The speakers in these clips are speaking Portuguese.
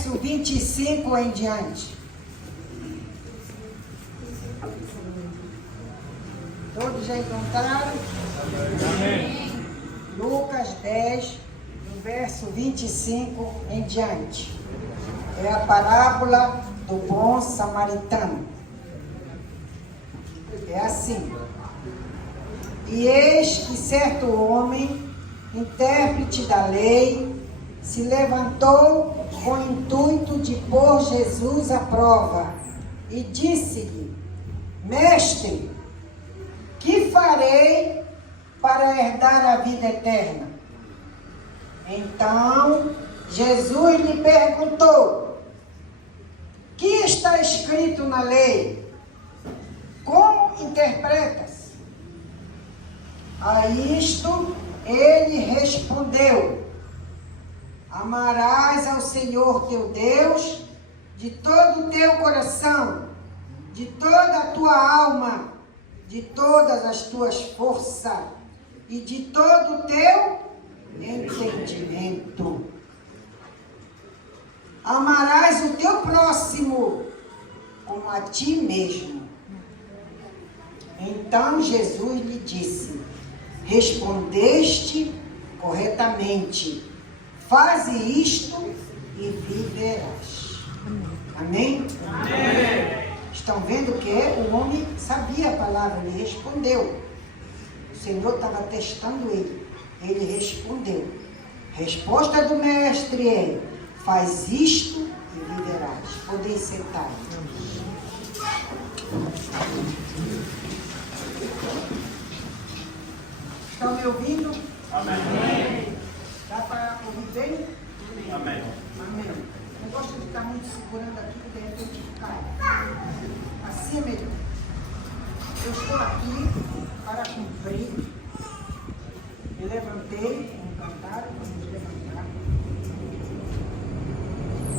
verso 25 em diante. Todos já encontraram? Amém. Lucas 10, do verso 25 em diante. É a parábola do bom samaritano. É assim. E eis que certo homem, intérprete da lei, se levantou com o intuito de pôr Jesus à prova e disse-lhe: Mestre, que farei para herdar a vida eterna? Então Jesus lhe perguntou: que está escrito na lei? Como interpretas? A isto ele respondeu: amarás ao Senhor teu Deus de todo o teu coração, de toda a tua alma, de todas as tuas forças e de todo o teu entendimento. Amarás o teu próximo como a ti mesmo. Então Jesus lhe disse: respondeste corretamente. Faze isto e viverás. Amém? Amém. Estão vendo que o homem sabia a palavra, ele respondeu. O Senhor estava testando ele. Ele respondeu. Resposta do mestre é: faz isto e viverás. Podem sentar. Estão me ouvindo? Amém. Dá para ouvir bem? Amém. Amém. Não gosto de estar muito segurando aqui, porque de repente cai. Assim é melhor. Eu estou aqui para cumprir. Me levantei, me levantaram, vamos levantar.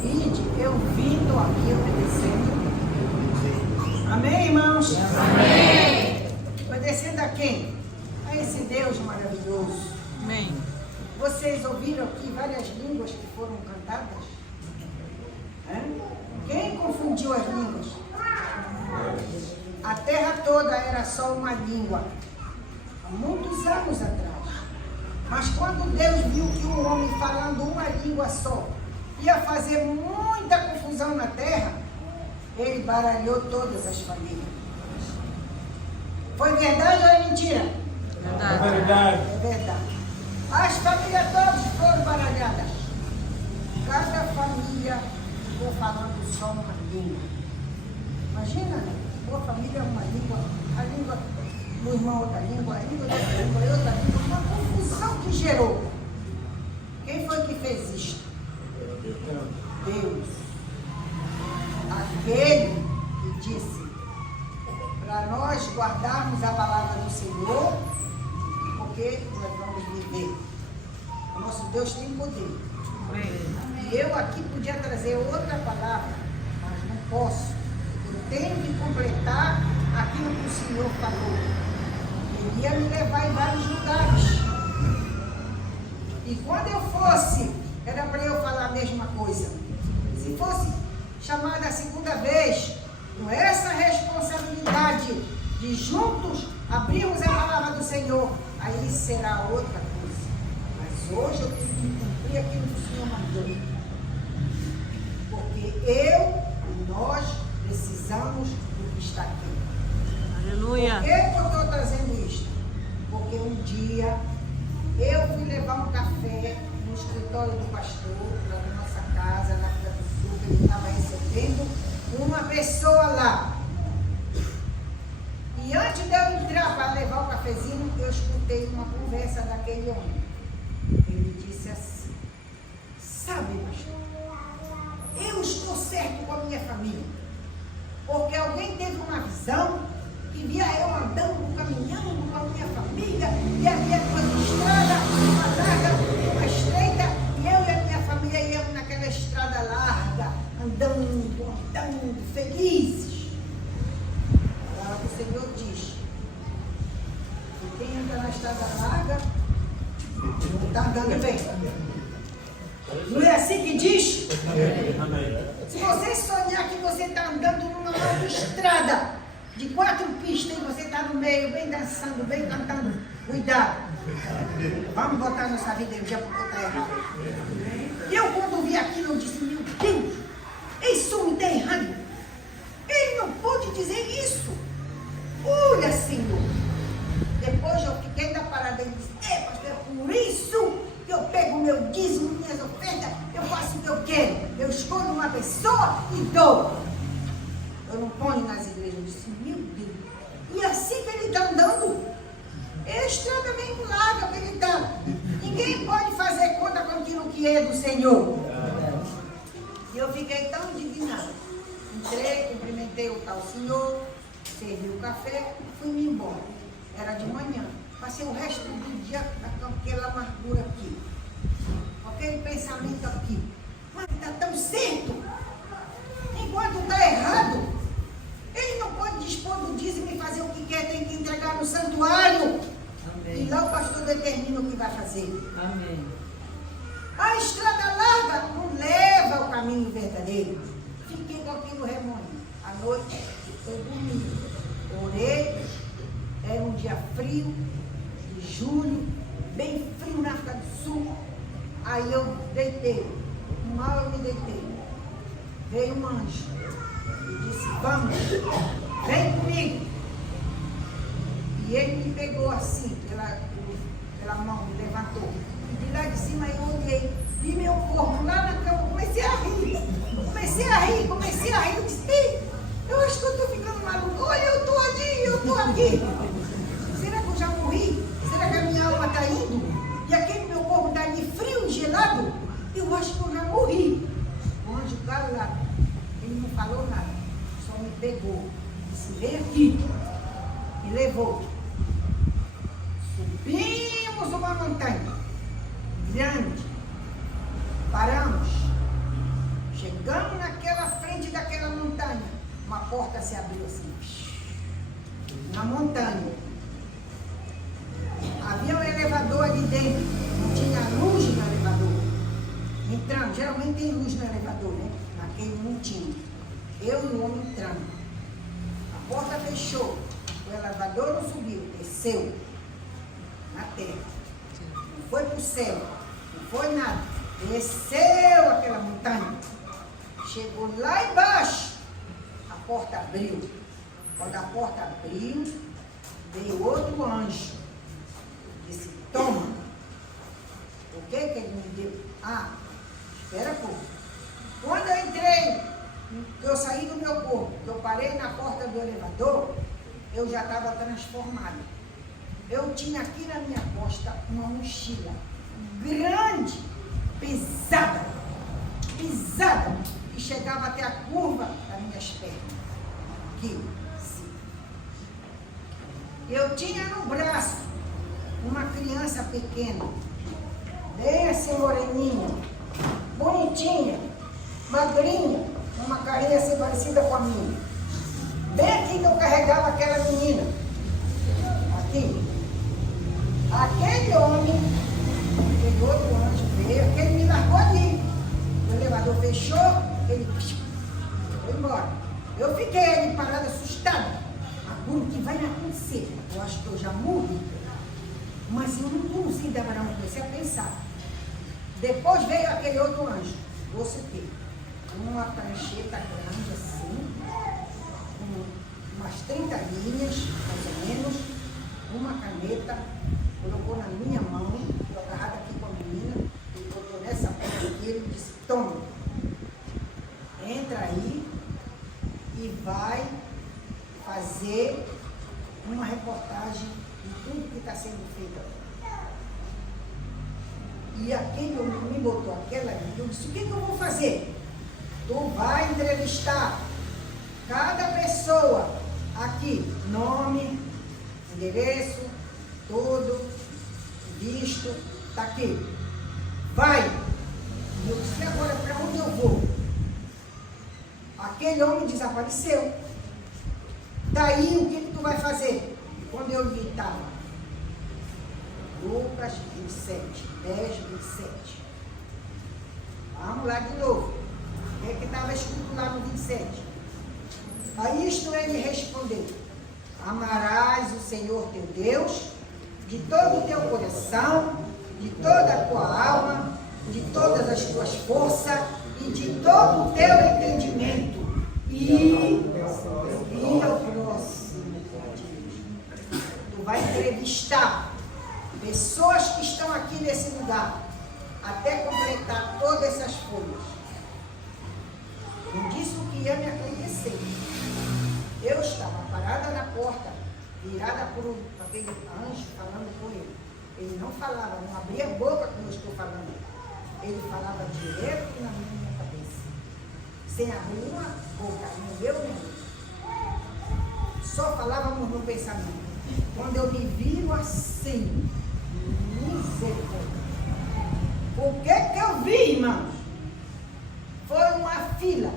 E eu vindo aqui, obedecendo. Amém, irmãos? Amém. Obedecendo a quem? A esse Deus maravilhoso. Amém. Vocês ouviram aqui várias línguas que foram cantadas? Quem confundiu as línguas? A terra toda era só uma língua, há muitos anos atrás. Mas quando Deus viu que um homem falando uma língua só ia fazer muita confusão na terra, ele baralhou todas as famílias. Foi verdade ou é mentira? Verdade. É verdade. É verdade. As famílias todas foram baralhadas. Cada família ficou falando só uma língua. Imagina, uma família, uma língua, a língua do irmão outra língua, a língua de outra língua, e outra língua, uma confusão que gerou. Quem foi que fez isto? Deus. Aquele que disse para nós guardarmos a palavra do Senhor, porque nós vamos viver. O nosso Deus tem poder. Amém. Eu aqui podia trazer outra palavra, mas não posso. Eu tenho que completar aquilo que o Senhor falou. Ele ia me levar em vários lugares. E quando eu fosse, era para eu falar a mesma coisa. Se fosse chamada a segunda vez, com essa responsabilidade de juntos abrirmos a palavra do Senhor, aí será outra coisa. Mas hoje eu tenho que cumprir aquilo que o Senhor mandou. Porque eu e nós precisamos do que está aqui. Aleluia. Por que eu estou trazendo isto? Porque um dia eu fui levar um café no escritório do pastor, lá na nossa casa, na Praia do Sul, que ele estava recebendo uma pessoa lá. E antes de eu entrar para levar o cafezinho, eu escutei uma conversa daquele homem. Ele disse assim: sabe, pastor, eu estou certo com a minha família, porque alguém teve uma visão que via eu andando, caminhando com a minha família, e havia duas estradas, uma larga, uma estreita, e eu e a minha família íamos naquela estrada larga, andando, felizes. O Senhor diz: quem anda na estrada larga não está andando bem. Não é assim que diz? você sonhar que você está andando numa autoestrada de 4 pistas e você está no meio, bem dançando, bem cantando, cuidado. Vamos botar nossa vida em dia porque está errado. Eu quando vi aquilo, eu disse, meu Deus, isso me está errado. Ele não pode dizer isso. Olha, Senhor. Depois eu fiquei da parada e disse, pastor, é por isso que eu pego o meu dízimo, minhas ofertas, eu faço o que eu quero. Eu escolho uma pessoa e dou. Eu não ponho nas igrejas. Eu disse, meu Deus. E assim que ele está andando, é estrada meio larga que ele está. Ninguém pode fazer conta com aquilo que é do Senhor. E eu fiquei tão indignada. Entrei, cumprimentei o tal senhor, servi o café e fui-me embora. Era de manhã. Passei o resto do dia com aquela amargura aqui. Com aquele pensamento aqui. Mas está tão certo. Enquanto está errado, ele não pode dispor do dízimo e fazer o que quer, tem que entregar no santuário. Amém. E lá o pastor determina o que vai fazer. Amém. A estrada larga não leva ao caminho verdadeiro. Fiquei com aquilo remoendo. À noite eu dormi. Orei. Era um dia frio, de julho, bem frio na África do Sul. Aí eu deitei. Mal eu me deitei. Veio um anjo e disse, vamos, vem comigo. E ele me pegou assim, pela mão, me levantou. E de lá de cima eu olhei, vi meu corpo lá na cama, comecei a rir. Eu disse, eu acho que eu estou ficando maluco. Olha, eu estou aqui. Será que eu já morri? Será que a minha alma está indo? E aquele meu corpo está ali frio, gelado? Eu acho que eu já morri. O anjo calado, ele não falou nada, só me pegou. Disse, vem aqui. Me levou. Subimos uma montanha grande. Paramos. Chegamos naquela frente daquela montanha. Uma porta se abriu assim. Na montanha. Havia um elevador ali dentro. Não tinha luz no elevador. Entramos. Geralmente tem luz no elevador, né? Naquele não tinha. Eu e o homem entramos. A porta fechou. O elevador não subiu. Desceu. Na terra. Não foi para o céu. Não foi nada. Desceu aquela montanha. Chegou lá embaixo. A porta abriu. Quando a porta abriu, veio outro anjo. Disse, toma. O que ele me deu? Espera pouco. Quando eu entrei, eu saí do meu corpo, eu parei na porta do elevador, eu já estava transformada. Eu tinha aqui na minha costa uma mochila grande, pesada, que chegava até a curva das minhas pernas. Aqui, assim. Eu tinha no braço uma criança pequena, bem assim moreninha, bonitinha, magrinha, uma carinha assim parecida com a minha. Bem aqui que eu carregava aquela menina. Aqui. Aquele homem, aquele outro anjo veio, aquele me largou ali. O elevador fechou, ele foi embora. Eu fiquei ali parada, assustada. Agora o que vai acontecer? Eu acho que eu já morri. Mas eu não consegui dar para não, comecei a pensar. Depois veio aquele outro anjo. Você tem uma prancheta grande assim, com umas 30 linhas, mais ou menos, uma caneta, colocou na minha mão, eu agarrada aqui com a menina, e botou nessa perna aqui, ele disse, toma, entra aí e vai fazer uma reportagem de tudo que está sendo feito. E aquele homem me botou aquela ali, eu disse, o que eu vou fazer? Tu vai entrevistar cada pessoa aqui, nome, endereço, tudo, visto, está aqui. Vai! E eu disse, agora para onde eu vou? Aquele homem desapareceu. Daí o que tu vai fazer? E quando eu li, estava Lucas 27, 10, 27. Vamos lá de novo. O que estava escrito lá no 27. A isto ele respondeu: amarás o Senhor teu Deus de todo o teu coração, de toda a tua alma, de todas as tuas forças e de todo o teu entendimento. E ao próximo. Tu vai entrevistar pessoas que estão aqui nesse lugar até completar todas essas folhas. Não disse o que ia me acontecer. Eu estava parada na porta, virada por aquele anjo falando com ele. Ele não falava, não abria a boca como eu estou falando. Ele falava direto na minha cabeça, sem abrir uma boca, no meu nem. Só falávamos no pensamento. Quando eu me viro assim, misericórdia. O que eu vi, irmãos? Foi uma fila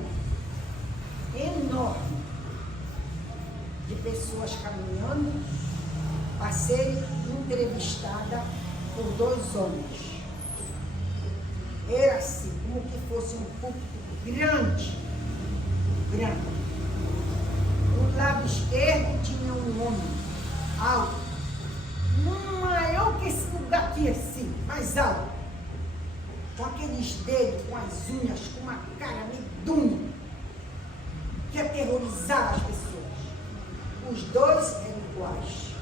enorme de pessoas caminhando para serem entrevistadas por 2 homens. Era assim, como que fosse um púlpito grande. Do lado esquerdo tinha um homem alto, maior que esse lugar aqui assim, mais alto, com aqueles dedos, com as unhas, com uma cara medonha, que aterrorizava as pessoas. Os 2 eram iguais,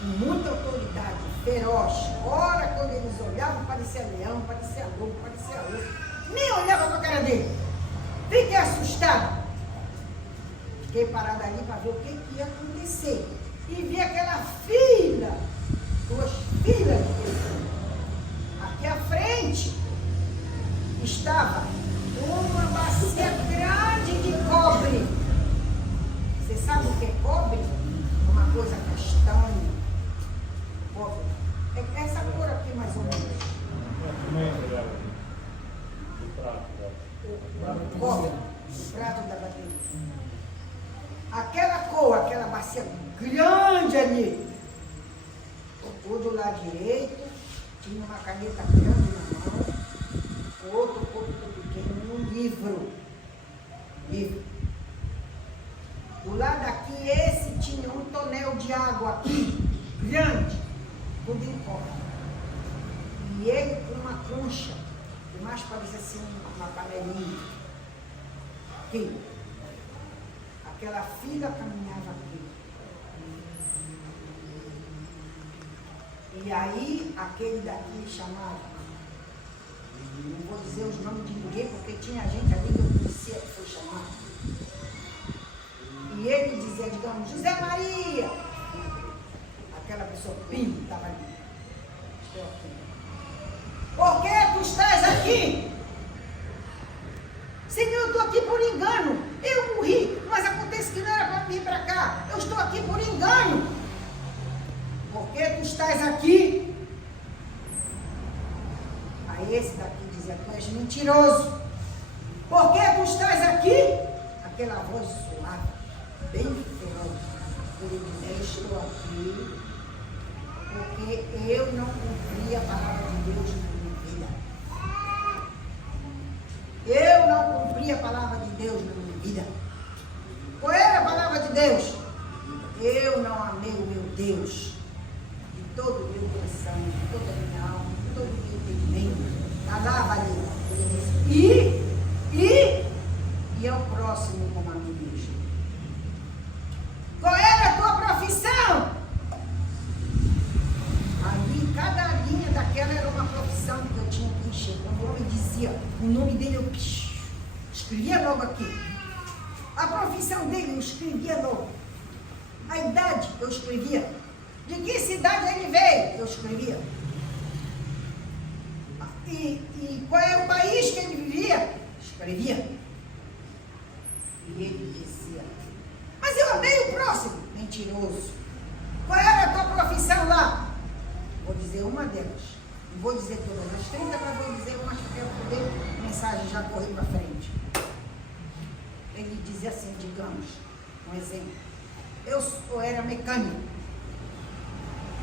com muita autoridade, feroz. Ora, quando eles olhavam, parecia leão, parecia lobo, parecia urso. Nem olhava para a cara dele. Fiquei assustada. Fiquei parada ali para ver o que ia acontecer. E vi aquela fila, 2 filas de pessoas. Aqui à frente estava uma bacia grande de cobre. Você sabe o que é cobre? Uma coisa castanha. Cobre. É essa cor aqui mais ou menos. Cobre. O prato da bateria. Aquela cor, aquela bacia grande ali. O do lado direito tinha uma caneta grande na mão, o outro corpo pequeno e um livro. Do lado aqui, esse tinha um tonel de água aqui, grande, tudo em cobre. E ele com uma concha, que mais parecia assim uma panelinha. Aqui. Aquela fila caminhava aqui. E aí, aquele daqui chamava, não vou dizer os nomes de ninguém, porque tinha gente ali que eu conhecia que foi chamado. E ele dizia, digamos, José Maria. Aquela pessoa, pim, estava ali. Estou aqui. Por que tu estás aqui? Senhor, eu estou aqui por engano. Eu morri, mas acontece que não era para vir para cá. Eu estou aqui por engano. Por que tu estás aqui? Aí esse daqui dizia, tu és mentiroso. Por que tu estás aqui? Aquela voz suave, bem feroz. Ele dizia, eu estou aqui porque eu não cumpri a palavra de Deus na minha vida. Eu não cumpri a palavra de Deus na minha vida. Qual era a palavra de Deus? Eu não amei o meu Deus de todo o meu coração, de toda a minha alma, de todo o meu entendimento. Alava ali. E ao próximo como a mim mesmo. Qual era a tua profissão? Ali, cada linha daquela era uma profissão que eu tinha que encher. Quando o homem dizia o nome dele, eu escrevia logo aqui. A profissão dele, eu escrevia logo. A idade, eu escrevia. De que cidade ele veio? Eu escrevia. E qual é o país que ele vivia? Escrevia. E ele dizia, mas eu amei o próximo. Mentiroso. Qual era a tua profissão lá? Vou dizer uma delas. Não vou dizer todas as 30, mas vou dizer uma que eu poder a mensagem já correr para frente. Ele dizia assim, digamos, um exemplo. Eu era mecânico.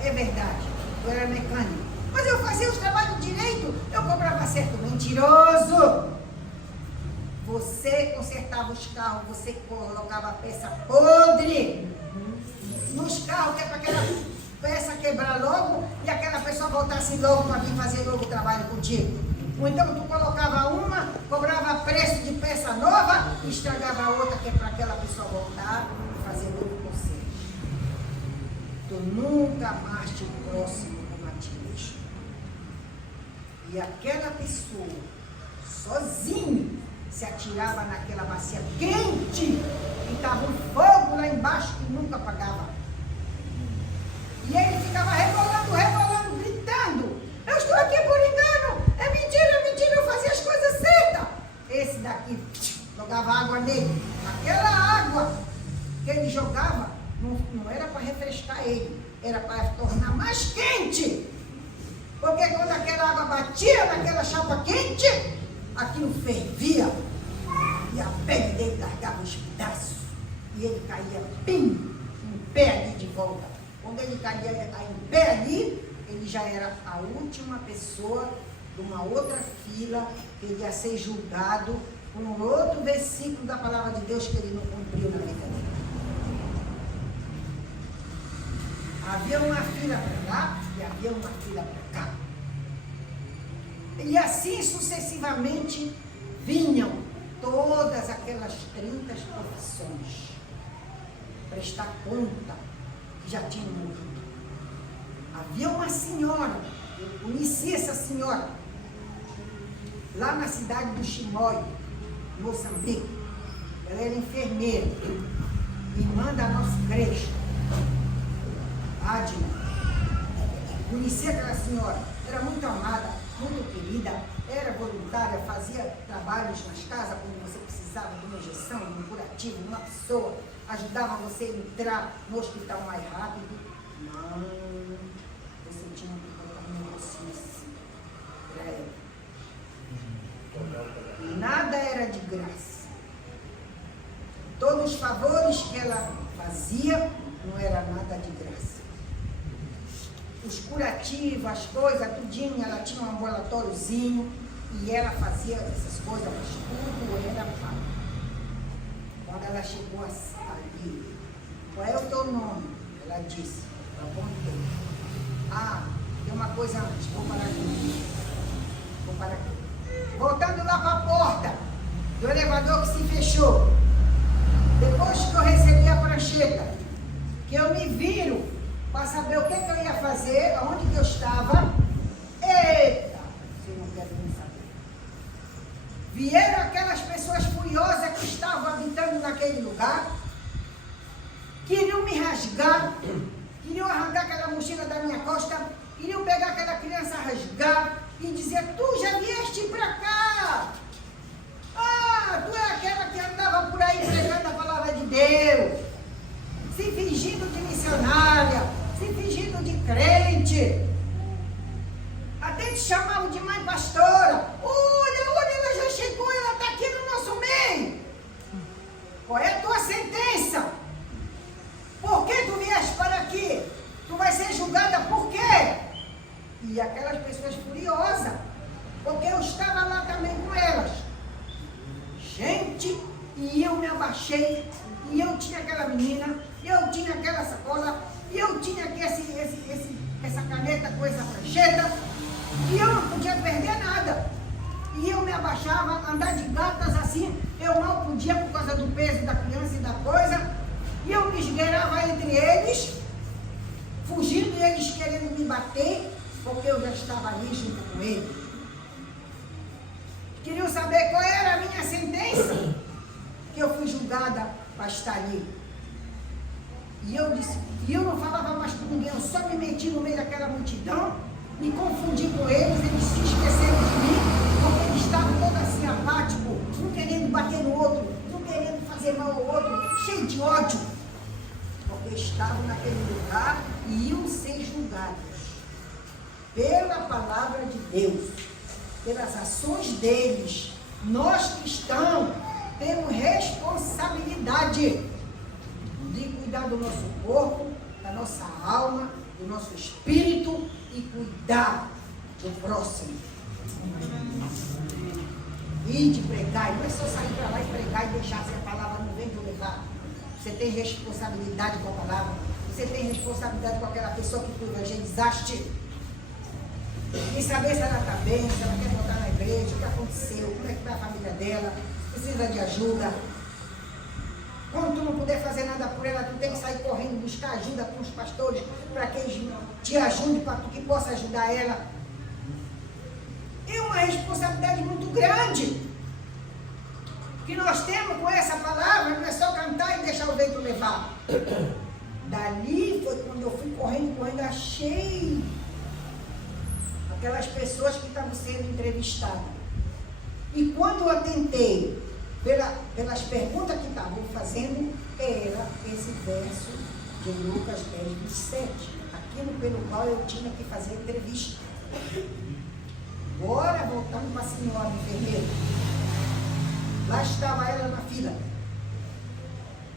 É verdade, eu era mecânico. Mas eu fazia os trabalhos direito, eu cobrava certo. Mentiroso! Você consertava os carros, você colocava peça podre nos carros, que é para aquela peça quebrar logo e aquela pessoa voltasse logo para vir fazer novo trabalho contigo. Ou então tu colocava uma, cobrava preço de peça nova e estragava a outra, que é para aquela pessoa voltar e fazer novo conserto. Tu nunca amaste o próximo como a ti mesmo. E aquela pessoa, sozinho, se atirava naquela bacia quente e estava um fogo lá embaixo que nunca apagava. E ele ficava rebolando, gritando: eu estou aqui por engano, é mentira, eu fazia as coisas certas. Esse daqui jogava água nele. Aquela água que ele jogava não era para refrescar ele, era para tornar mais quente. Porque quando aquela água batia naquela chapa quente, aquilo fervia e a pele dele largava os pedaços e ele caía pim, em pé ali de volta. Quando ele caía em pé ali, ele já era a última pessoa de uma outra fila que ele ia ser julgado por um outro versículo da palavra de Deus que ele não cumpriu na vida dele. Havia uma fila para lá e havia uma fila para cá. E assim sucessivamente vinham todas aquelas 30 profissões prestar conta que já tinham morrido. Havia uma senhora, eu conheci essa senhora, lá na cidade do Chimoio, Moçambique. Ela era enfermeira, irmã da nossa igreja, Adna. Conheci aquela senhora, era muito amada, muito querida, era voluntária, fazia trabalhos nas casas quando você precisava de uma injeção, de um curativo, de uma pessoa, ajudava você a entrar no hospital mais rápido. Não, você tinha que botar um negocinho assim para ela. Nada era de graça. Todos os favores que ela fazia não era nada de graça. Os curativos, as coisas, tudinho, ela tinha um ambulatoriozinho e ela fazia essas coisas, mas tudo era pago. Quando ela chegou ali, qual é o teu nome? Ela disse, eu apontei. Ah, tem uma coisa antes, vou parar aqui. Voltando lá para a porta do elevador que se fechou. Depois que eu recebi a prancheta, que eu me viro para saber o que eu ia fazer, aonde que eu estava. Eita, você não quer nem saber. Vieram aquelas pessoas furiosas que estavam habitando naquele lugar, queriam me rasgar, queriam arrancar aquela mochila da minha costa, queriam pegar aquela criança, rasgar e dizer, tu já vieste para cá. Ah, tu é aquela que andava por aí pregando a palavra de Deus, se fingindo de missionária, se fingindo de crente. Até te chamavam de mãe pastora. Olha, ela já chegou, ela está aqui no nosso meio. Qual é a tua sentença? Por que tu vieste para aqui? Tu vai ser julgada por quê? E aquelas pessoas furiosas, porque eu estava lá também com elas. Gente, e eu me abaixei, e eu tinha aquela menina, eu tinha aquela sacola, e eu tinha aqui essa caneta com essa prancheta, e eu não podia perder nada. E eu me abaixava, andar de gatas assim, eu mal podia por causa do peso da criança e da coisa, e eu me esgueirava entre eles, fugindo e eles querendo me bater, porque eu já estava ali junto com eles. Queriam saber qual era a minha sentença, que eu fui julgada para estar ali. E eu disse, e eu não falava mais com ninguém, eu só me meti no meio daquela multidão, me confundi com eles se esqueceram de mim, porque eles estavam todos assim apáticos, um querendo bater no outro, um querendo fazer mal ao outro, cheio de ódio, porque estavam naquele lugar e iam ser julgados pela palavra de Deus, pelas ações deles. Nós cristãos temos responsabilidade de cuidar do nosso corpo, da nossa alma, do nosso espírito e cuidar do próximo. Ir de pregar, não é só sair para lá e pregar e deixar se a palavra não vem de levar. Você tem responsabilidade com a palavra. Você tem responsabilidade com aquela pessoa que tu evangelizaste. E saber se ela está bem, se ela quer voltar na igreja, o que aconteceu, como é que está a família dela, precisa de ajuda. Quando tu não puder fazer nada por ela, tu tem que sair correndo, buscar ajuda com os pastores, para que eles te ajudem, para que possa ajudar ela. É uma responsabilidade muito grande que nós temos com essa palavra. Não é só cantar e deixar o vento levar. Dali foi quando eu fui correndo, achei aquelas pessoas que estavam sendo entrevistadas. E quando eu atentei pelas perguntas que estavam fazendo, era esse verso de Lucas 10, 27, aquilo pelo qual eu tinha que fazer entrevista. Agora, voltando para a senhora enfermeira, lá estava ela na fila.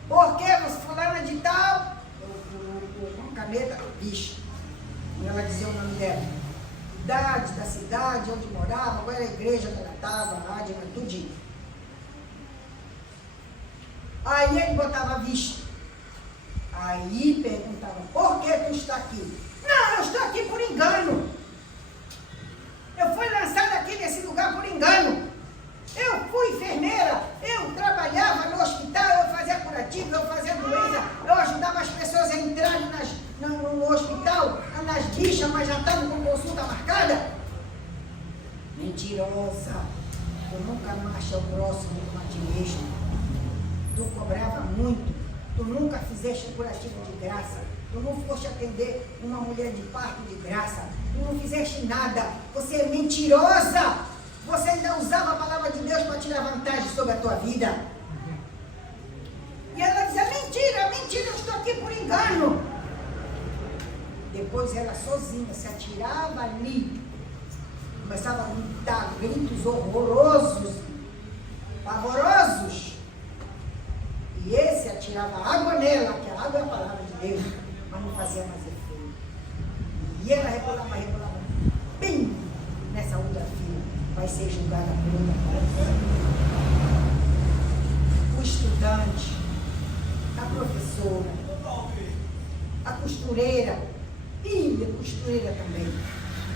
Por que você fulana de tal? Com caneta, bicho. E ela dizia o nome dela. Idade da cidade, onde morava, qual era a igreja que ela estava, a rádio, tudinho. Aí ele botava visto. Aí perguntava, por que tu está aqui? Não, eu estou aqui por engano. Eu fui lançada aqui nesse lugar por engano. Eu fui enfermeira, eu trabalhava no hospital, eu fazia curativo, eu fazia doença, eu ajudava as pessoas a entrarem no hospital, nas bichas, mas já estavam com consulta marcada. Mentirosa. Tu nunca acha o próximo como a ti mesmo. Tu cobrava muito. Tu nunca fizeste curativo de graça. Tu não foste atender uma mulher de parto de graça. Tu não fizeste nada. Você é mentirosa. Você ainda usava a palavra de Deus para tirar vantagem sobre a tua vida. E ela dizia, mentira, eu estou aqui por engano. Depois ela sozinha se atirava ali. Começava a gritar gritos horrorosos, pavorosos. E esse atirava água nela, que a água é a palavra de Deus, mas não fazia mais efeito. E ela rebolava, bem nessa outra fila, vai ser julgada por outra coisa. O estudante, a professora, a costureira, e a costureira também.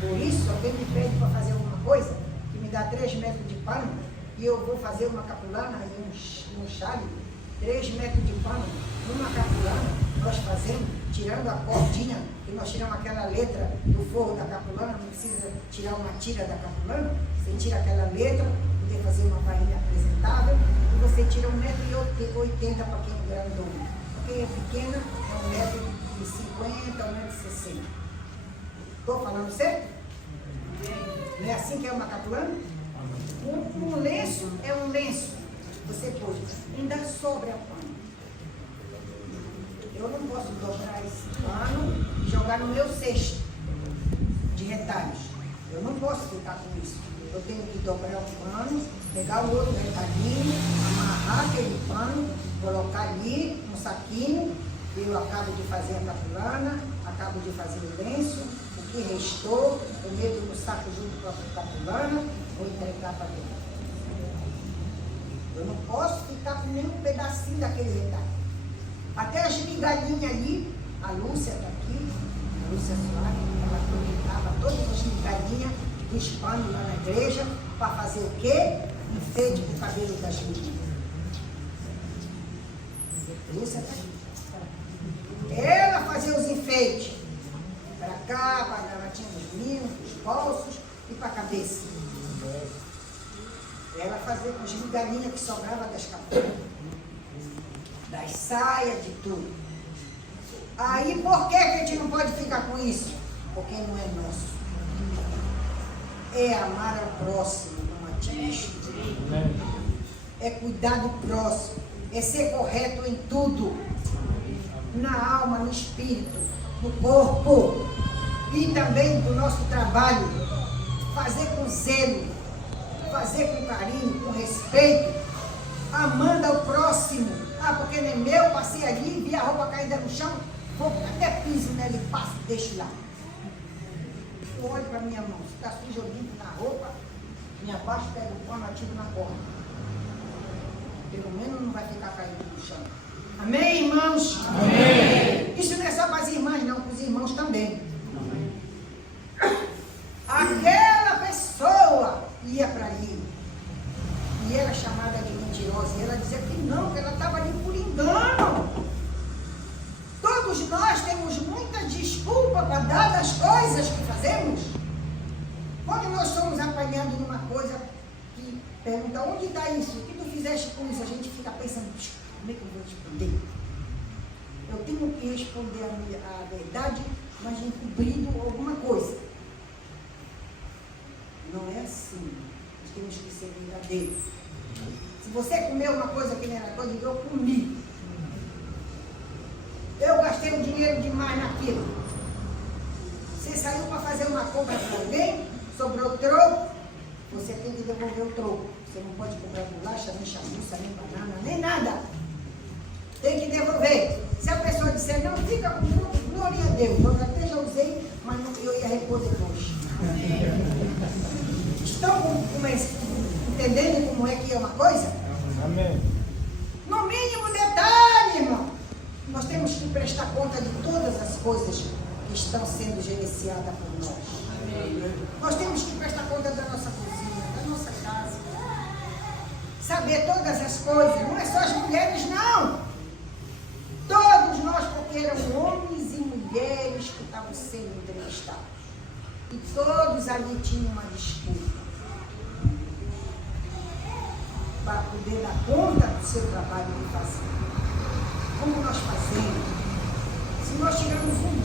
Por isso, alguém me pede para fazer alguma coisa, que me dá 3 metros de pano, e eu vou fazer uma capulana e um chale, 3 metros de pano, numa capulana, nós fazemos, tirando a cordinha, que nós tiramos aquela letra do forro da capulana, não precisa tirar uma tira da capulana, você tira aquela letra, poder fazer uma varinha apresentável, e você tira 1,80 m para quem é grandão. Quem é pequena é 1,50 m, 1,60 m. Estou falando certo? Não é assim que é uma capulana? Um lenço é um lenço. Você pôs, ainda sobra pano. Eu não posso dobrar esse pano e jogar no meu cesto de retalhos. Eu não posso ficar com isso. Eu tenho que dobrar o pano, pegar o outro retalhinho, amarrar aquele pano, colocar ali no saquinho. Eu acabo de fazer a capulana, acabo de fazer o lenço, o que restou, eu meto no saco junto com a capulana, vou entregar para dentro. Eu não posso ficar com nenhum pedacinho daquele retalho. Até as migalhinhas ali, a Lúcia está aqui, a Lúcia Soares, ela aproveitava todas as migalhinhas dos panos lá na igreja para fazer o quê? Enfeite para o cabelo das meninas. A Lúcia está aqui. Ela fazia os enfeites para cá, para a gravatinha dos meninos, para os bolsos e para a cabeça. Ela fazia com as migalhinhas que sobravam das capas, das saias, de tudo. Aí por que a gente não pode ficar com isso? Porque não é nosso. É amar ao próximo, não a ti mesmo. É cuidar do próximo. É ser correto em tudo. Na alma, no espírito, no corpo. E também do nosso trabalho. Fazer com zelo. Fazer com carinho, com respeito. Amando ao próximo. Ah, porque não é meu, passei ali, vi a roupa caída no chão, vou até piso nela e passo e deixo lá. Eu olho para minha mão, se está sujo ou limpo na roupa, Me abaixo, pego o pano, atiro na corda. Pelo menos não vai ficar caído no chão. Amém, irmãos? Amém. Isso não é só para as irmãs, não, para os irmãos também. Amém. Aquela pessoa ia para ali. E era chamada de mentirosa. E ela dizia que não, que ela estava ali por engano. Todos nós temos muita desculpa para dar das coisas que fazemos. Quando nós somos apanhados numa coisa que pergunta, onde está isso? O que tu fizeste com isso? A gente fica pensando, como é que eu vou responder? Eu tenho que responder a verdade, mas encobrindo alguma coisa. Não é assim. Nós temos que ser verdadeiros. Se você comeu uma coisa que não era coisa, eu comi. Eu gastei um dinheiro demais naquilo. Você saiu para fazer uma compra para alguém, sobrou troco, você tem que devolver o troco. Você não pode comprar bolacha, nem chamuça, nem banana, nem nada. Tem que devolver. Se a pessoa disser, não, fica com troco, glória a Deus. Eu até já usei, mas não, eu ia repor depois. Estão entendendo como é que é uma coisa? Amém. No mínimo detalhe, irmão. Nós temos que prestar conta de todas as coisas que estão sendo gerenciadas por nós. Amém. Nós temos que prestar conta da nossa cozinha, da nossa casa. Saber todas as coisas. Não é só as mulheres, não. Todos nós, porque eram homens e mulheres que estavam sendo entrevistados. E todos ali tinham uma desculpa para poder dar conta do seu trabalho de fazer. Como nós fazemos? Se nós tiramos um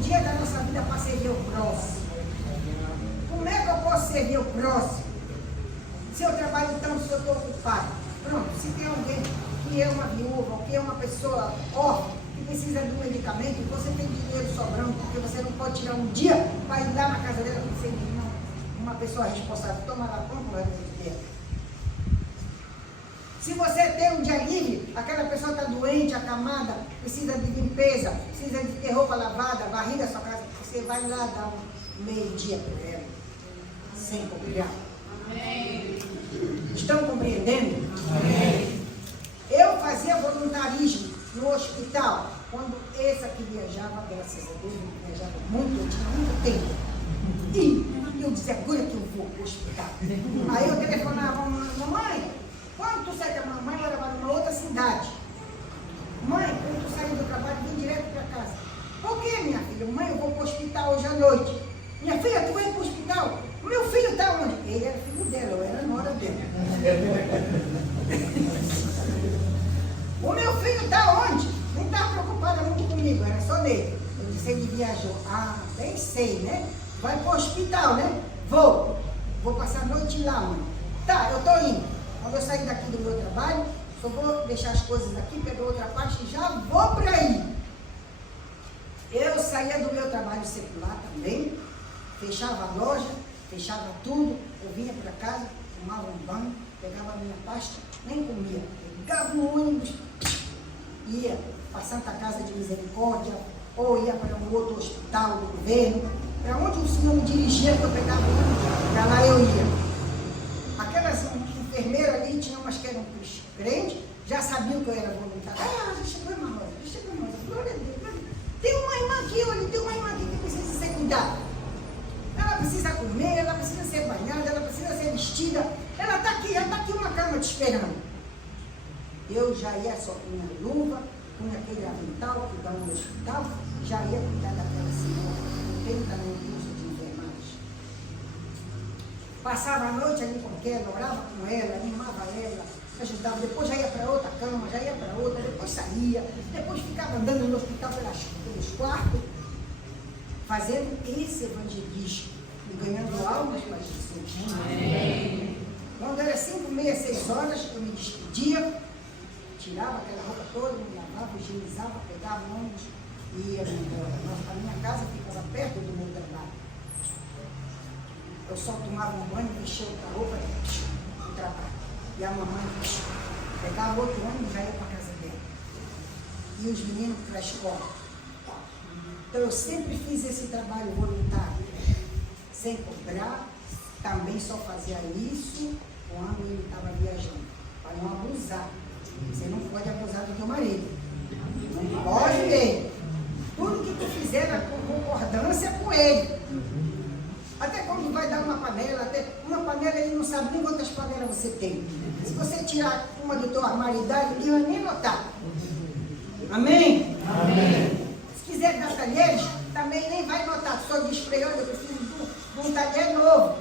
dia da nossa vida para servir o próximo, como é que eu posso servir o próximo? Se eu trabalho tanto, se eu estou ocupado. Pronto, se tem alguém que é uma viúva, ou que é uma pessoa órfã, que precisa de um medicamento, você tem dinheiro sobrando, porque você não pode tirar um dia para ir lá na casa dela e dizer, não, uma pessoa responsável, toma lá, compra o remédio dela. Se você tem um dia livre, aquela pessoa está doente, acamada, precisa de limpeza, precisa de ter roupa lavada, varrida a sua casa, você vai lá dar um meio-dia para ela, sem cobrar. Amém. Estão compreendendo? Amém. Eu fazia voluntarismo no hospital, quando essa que viajava, graças a Deus, viajava muito, eu tinha muito tempo. E eu dizia, agora que eu vou para o hospital. Aí eu telefonava, mamãe, quando tu sai da mamãe, ela vai numa outra cidade. Mãe, quando tu sair do trabalho, vem direto para casa. Por que, minha filha? Mãe, eu vou para o hospital hoje à noite. Minha filha, tu vai para o hospital? O meu filho está onde? Ele era filho dela, eu era nora dela. O meu filho está onde? Não estava preocupada muito comigo, era só dele. Eu disse, ele viajou. Ah, bem sei, né? Vai para o hospital, né? Vou passar a noite lá, mãe. Tá, eu estou indo. Quando eu sair daqui do meu trabalho, só vou deixar as coisas aqui, pegar outra parte e já vou para aí. Eu saía do meu trabalho secular também, fechava a loja, fechava tudo, eu vinha para casa, tomava um banho, pegava a minha pasta, nem comia. Pegava um ônibus, ia para a Santa Casa de Misericórdia, ou ia para um outro hospital do governo, para onde o Senhor me dirigia, que eu pegava o ônibus, para lá eu ia. Aquelas enfermeiras ali, tinha umas que eram crentes, já sabiam que eu era voluntária. Ah, já chegou a irmã Rosa, já chegou a irmã Rosa, glória a Deus. Tem uma irmã aqui, olha, tem uma irmã aqui que precisa ser cuidada. Ela precisa comer, ela precisa ser banhada, ela precisa ser vestida. Ela está aqui, já está aqui uma cama te esperando. Eu já ia só com minha luva, com aquele avental que dá no hospital, já ia cuidar daquela senhora. Não tem também curso de enfermagem. Passava a noite ali com ela, orava com ela, animava ela, ajudava. Depois já ia para outra cama, já ia para outra, depois saía, depois ficava andando no hospital pelos quartos, fazendo esse evangelismo e ganhando almas para Jesus. Amém. Quando era 5h30, 6 horas, eu me despedia, tirava aquela roupa toda, me lavava, higienizava, pegava o ônibus e ia embora. A minha casa ficava perto do meu trabalho. Eu só tomava um banho, mexia outra roupa e trabalho. E a mamãe pegava outro ônibus e já ia para a casa dela. E os meninos para a escola. Então eu sempre fiz esse trabalho voluntário, sem cobrar, também só fazia isso quando ele estava viajando, para não abusar. Você não pode abusar do teu marido. Não pode mesmo. Tudo que tu fizer na concordância com ele. Até quando vai dar uma panela, ele não sabe nem quantas panelas você tem. Se você tirar uma do teu armário e dar, ele não vai nem notar. Amém? Amém. Se quiser dar talheres, também nem vai notar. Só diz para ele, olha, eu preciso de um talher novo.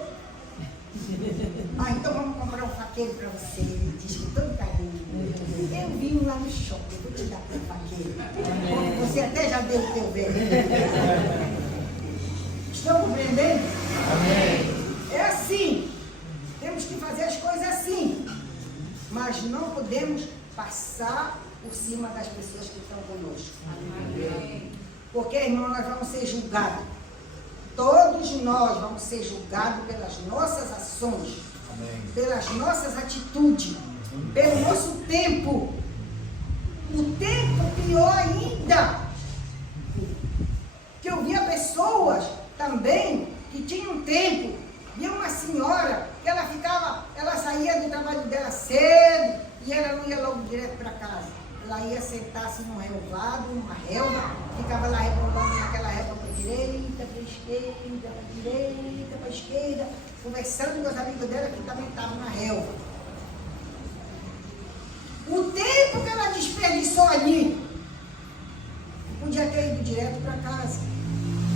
Ah, então vamos comprar um faqueiro para você. Ele diz com todo carinho. Eu vi um lá no shopping, vou te dar para o faqueiro. Você até já deu o teu bem. Estão compreendendo? Amém. É assim. Temos que fazer as coisas assim. Mas não podemos passar por cima das pessoas que estão conosco. Amém. Porque, irmão, nós vamos ser julgados. Todos nós vamos ser julgados pelas nossas ações. Amém. Pelas nossas atitudes. Pelo nosso tempo. O tempo pior ainda. Que eu via pessoas também que tinham tempo. Via uma senhora que ela saía do trabalho dela cedo e ela não ia logo direto para casa. Ela ia sentar-se num relvado, numa relva, ficava lá rebolando naquela relva para a direita, para a esquerda, para a direita, para a esquerda, conversando com os amigos dela que também estavam na relva. O tempo que ela desperdiçou ali, podia ter ido direto para casa,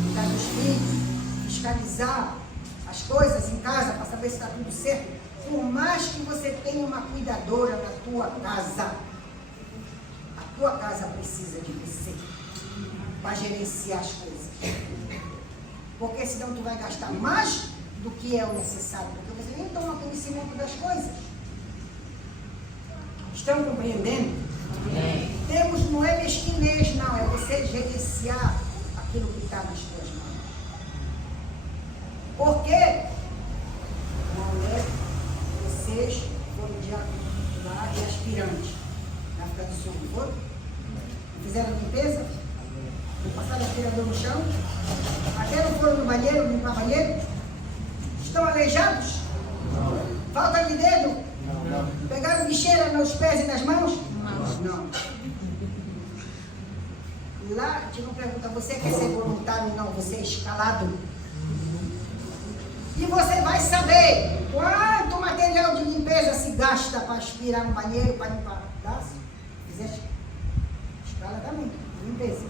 cuidar dos filhos, fiscalizar as coisas em casa para saber se está tudo certo. Por mais que você tenha uma cuidadora na tua casa, a tua casa precisa de você para gerenciar as coisas. Porque senão tu vai gastar mais do que é o necessário, porque você nem toma conhecimento das coisas. Estão compreendendo? Amém. Temos, não é mesquinez, não, é você gerenciar aquilo que está nas tuas mãos. Porque não é vocês foram diácono lá e aspirantes na África do Sul, não foram? Fizeram limpeza? Não passaram aspirador no chão? Até não foram no banheiro, limpar banheiro? Estão aleijados? Não. Falta de dedo? Não. Pegaram bicheira nos pés e nas mãos? Não. Lá, te não pergunta, você quer ser voluntário? Não, você é escalado. E você vai saber quanto material de limpeza se gasta para aspirar um banheiro, para limpar. Dá? Fizeste? Escala também, limpeza.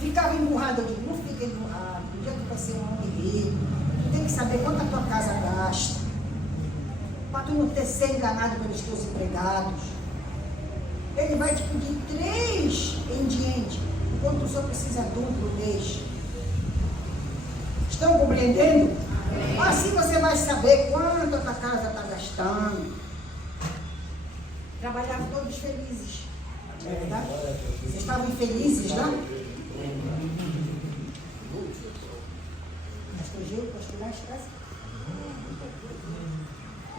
Ficava emburrado, eu digo, não fica emburrado. Um dia tu vai ser um homem rico, tu tem que saber quanto a tua casa gasta. Para tu não ser enganado pelos teus empregados. Ele vai te pedir 3 em diante, enquanto tu só precisa de 1 por mês. Estão compreendendo? Amém. Assim você vai saber quanto a tua casa está gastando. Trabalhavam todos felizes. É verdade? Vocês estavam infelizes lá? Pastor pastorar as casas?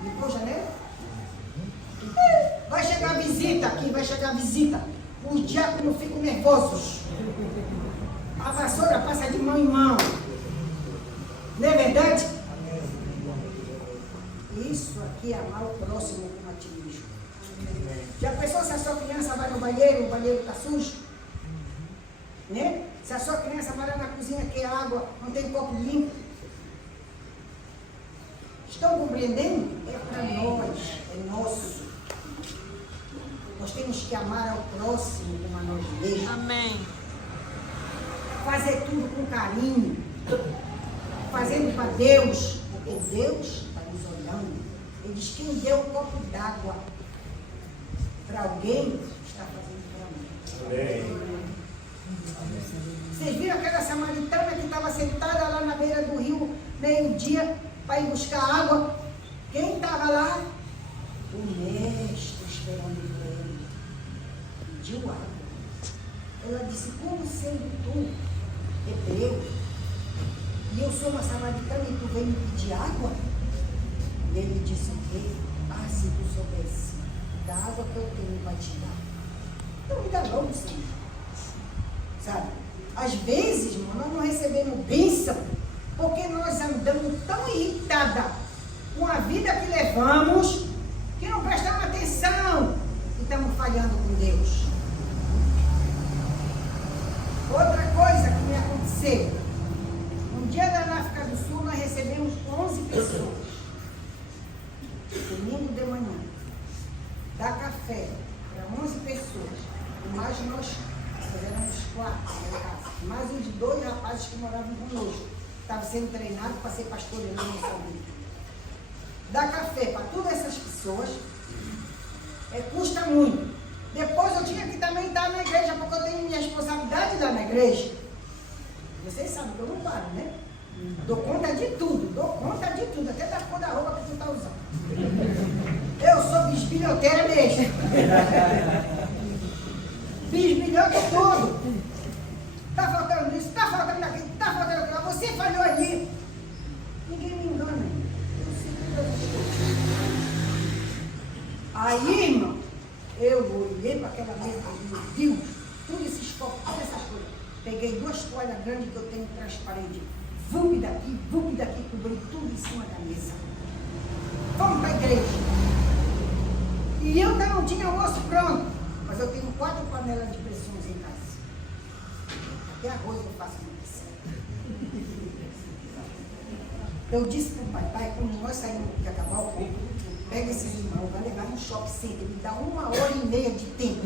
Limpou a janela? Vai chegar visita aqui, vai chegar visita. Os diáconos ficam nervosos. A vassoura passa de mão em mão. Não é verdade? Isso aqui é amar o próximo como a ti mesmo. Já pensou se a sua criança vai no banheiro, o banheiro está sujo? Né? Se a sua criança vai lá na cozinha, quer água, não tem copo limpo. Estão compreendendo? É para nós, é nosso. Nós temos que amar ao próximo como a nós mesmos. Amém. Fazer tudo com carinho. Fazendo para Deus, porque Deus está nos olhando. Ele diz: quem deu um copo d'água para alguém, está fazendo para mim. Amém. Vocês viram aquela samaritana que estava sentada lá na beira do rio, meio-dia, para ir buscar água? Quem estava lá? O mestre esperando por ele. Pediu água. Ela disse: como sendo tu, hebreu, e eu sou uma samaritana e tu vem me pedir água? E ele disse: o quê? Ah, se tu soubesse da água que eu tenho para te dar, então me dá logo, Senhor. Sabe? Às vezes, irmão, nós não recebemos bênção Porque nós andamos tão irritadas com a vida que levamos, que não prestamos atenção e estamos falhando com Deus. Outra coisa que me aconteceu, um dia lá na África do Sul nós recebemos 11 pessoas, domingo de manhã, dá café para 11 pessoas, mais nós éramos 4 na casa, mais os 2 rapazes que moravam conosco, estavam sendo treinados para ser pastores lá no Salvador. Dá café para todas essas pessoas, custa muito. Depois eu tinha que também estar na igreja, porque eu tenho minha responsabilidade lá na igreja. Vocês sabem que eu não paro, né? Dou conta de tudo, até da cor da roupa que tu está usando. Eu sou bisbilhoteira mesmo. Bisbilhoto tudo. Está faltando isso, está faltando aquilo, está faltando aquilo. Você falhou ali. Ninguém me engana. Eu sei todas as coisas. Aí, irmão, eu olhei para aquela mesa e meu Deus, todos esses copos, todas essas coisas. Peguei 2 toalhas grandes que eu tenho transparente. Vup daqui, cobri tudo em cima da mesa. Vamos para a igreja. E eu ainda não tinha almoço pronto, mas eu tenho 4 panelas de pressões em casa. Até arroz eu faço com isso. Eu disse para o pai, quando nós saímos de acabar o culto, pega esses irmãos, vai levar no shopping center, me dá 1h30 de tempo.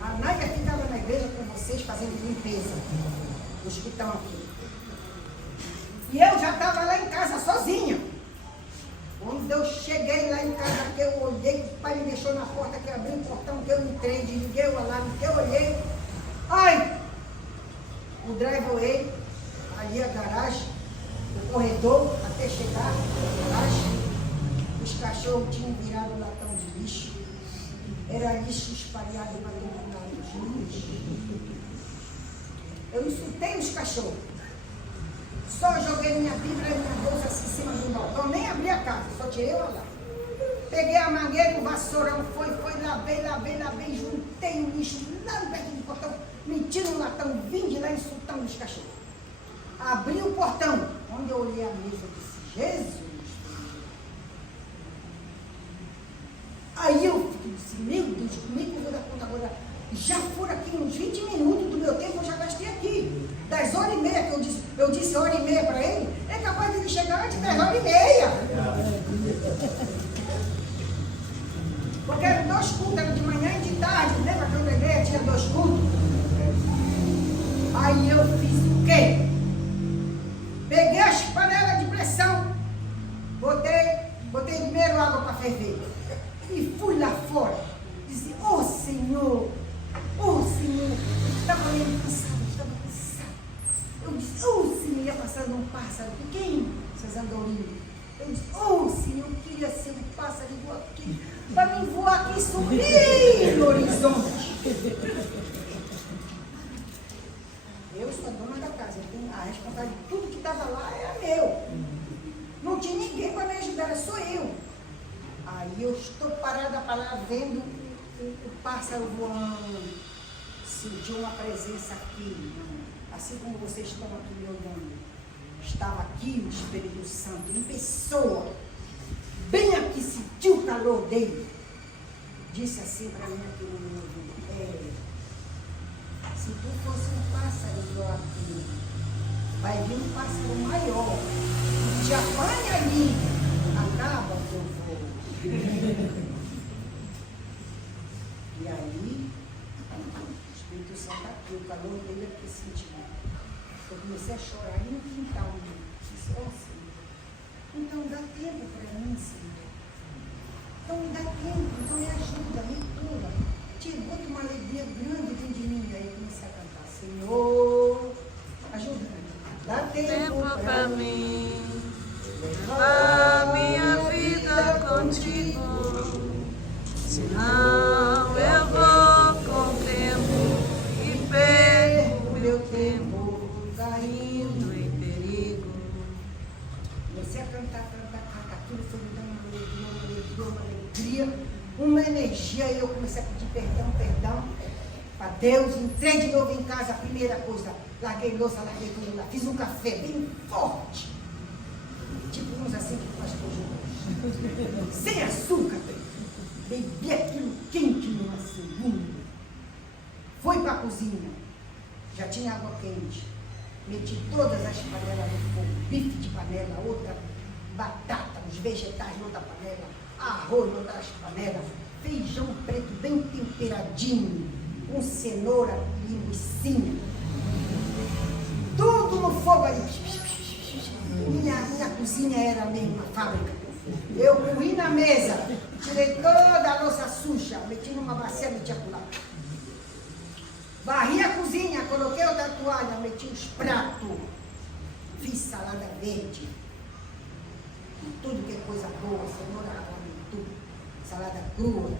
A Nádia ficava na igreja com vocês fazendo limpeza, os que estão aqui. E eu já estava lá em casa sozinha. Quando eu cheguei lá em casa, que eu olhei, o pai me deixou na porta, que eu abri o portão, que eu entrei, desliguei o alarme, que eu olhei. Ai! O driveway, ali a garagem, o corredor, até chegar a garagem, os cachorros tinham virado latão de lixo. Era lixo espalhado para todo lado. Eu insultei os cachorros. Só joguei minha Bíblia e minha bolsa assim em cima do balcão. Nem abri a casa, só tirei o alarme. Peguei a mangueira, o vassourão, lavei, juntei o lixo lá no perto do portão, meti no latão, vim de lá insultando os cachorros. Abri o portão. Quando eu olhei a mesa, eu disse, Jesus. Aí eu disse, meu Deus, comigo eu vou dar conta agora. Já foram aqui uns 20 minutos do meu tempo, eu já gastei aqui. Das 1h30 que eu disse 1h30 para ele, é capaz de ele chegar antes das 1h30. Porque eram 2 cultos, era de manhã e de tarde. Lembra que eu lembrei? Tinha 2 cultos. Aí eu fiz o quê? Peguei as panelas de pressão, botei primeiro água para ferver. E fui lá fora. Disse, ô Senhor, eu estava olhando cansado. Eu disse, ô Senhor, ia passando um pássaro pequeno, essas andorinhas. Eu disse, ô Senhor, eu queria ser um pássaro igual aqui, para me voar aqui e subir no horizonte. Eu sou a dona da casa, eu tenho a responsabilidade de tudo que estava lá era meu. Não tinha ninguém para me ajudar, era só eu. Aí eu estou parada para lá vendo o pássaro voando. Senti uma presença aqui, assim como vocês estão aqui me olhando. Estava aqui o Espírito Santo, em pessoa, bem aqui, sentiu o calor dele. Disse assim para mim aqui no meu ouvido, se tu fosse um pássaro igual aqui, vai vir um pássaro maior, te apanha ali, acaba o teu voo. E aí, o Espírito Santo aqui, o calor dele aqui sentiu. Eu comecei a chorar ali no quintal. Disse, ó Senhor, então dá tempo para mim, Senhor. Então me dá tempo, então me ajuda, me cura. Te bota uma alegria grande dentro de mim. Aí eu comecei a cantar, Senhor, ajuda-me. Dá tempo para mim. A minha vida contigo, senão eu vou com o tempo e perco meu tempo caindo em perigo. Comecei a cantar, tudo foi me dando uma alegria, uma energia, e eu comecei a pedir perdão. para Deus, entrei de novo em casa, a primeira coisa, larguei louça, larguei tudo lá, fiz um café bem forte, tipo uns assim que faz com sem açúcar, bebi aquilo quente numa segunda, fui para a cozinha, já tinha água quente, meti todas as panelas no fogo, bife de panela, outra batata, os vegetais noutra panela, arroz noutra panela, feijão preto bem temperadinho, com cenoura, linguicinha, tudo no fogo ali. Minha cozinha era mesmo uma fábrica. Eu fui na mesa, tirei toda a louça suja, meti numa bacia, meti a lá. Varri a cozinha, coloquei outra toalha, meti os pratos, fiz salada verde, tudo que é coisa boa, cenoura, tudo, salada crua.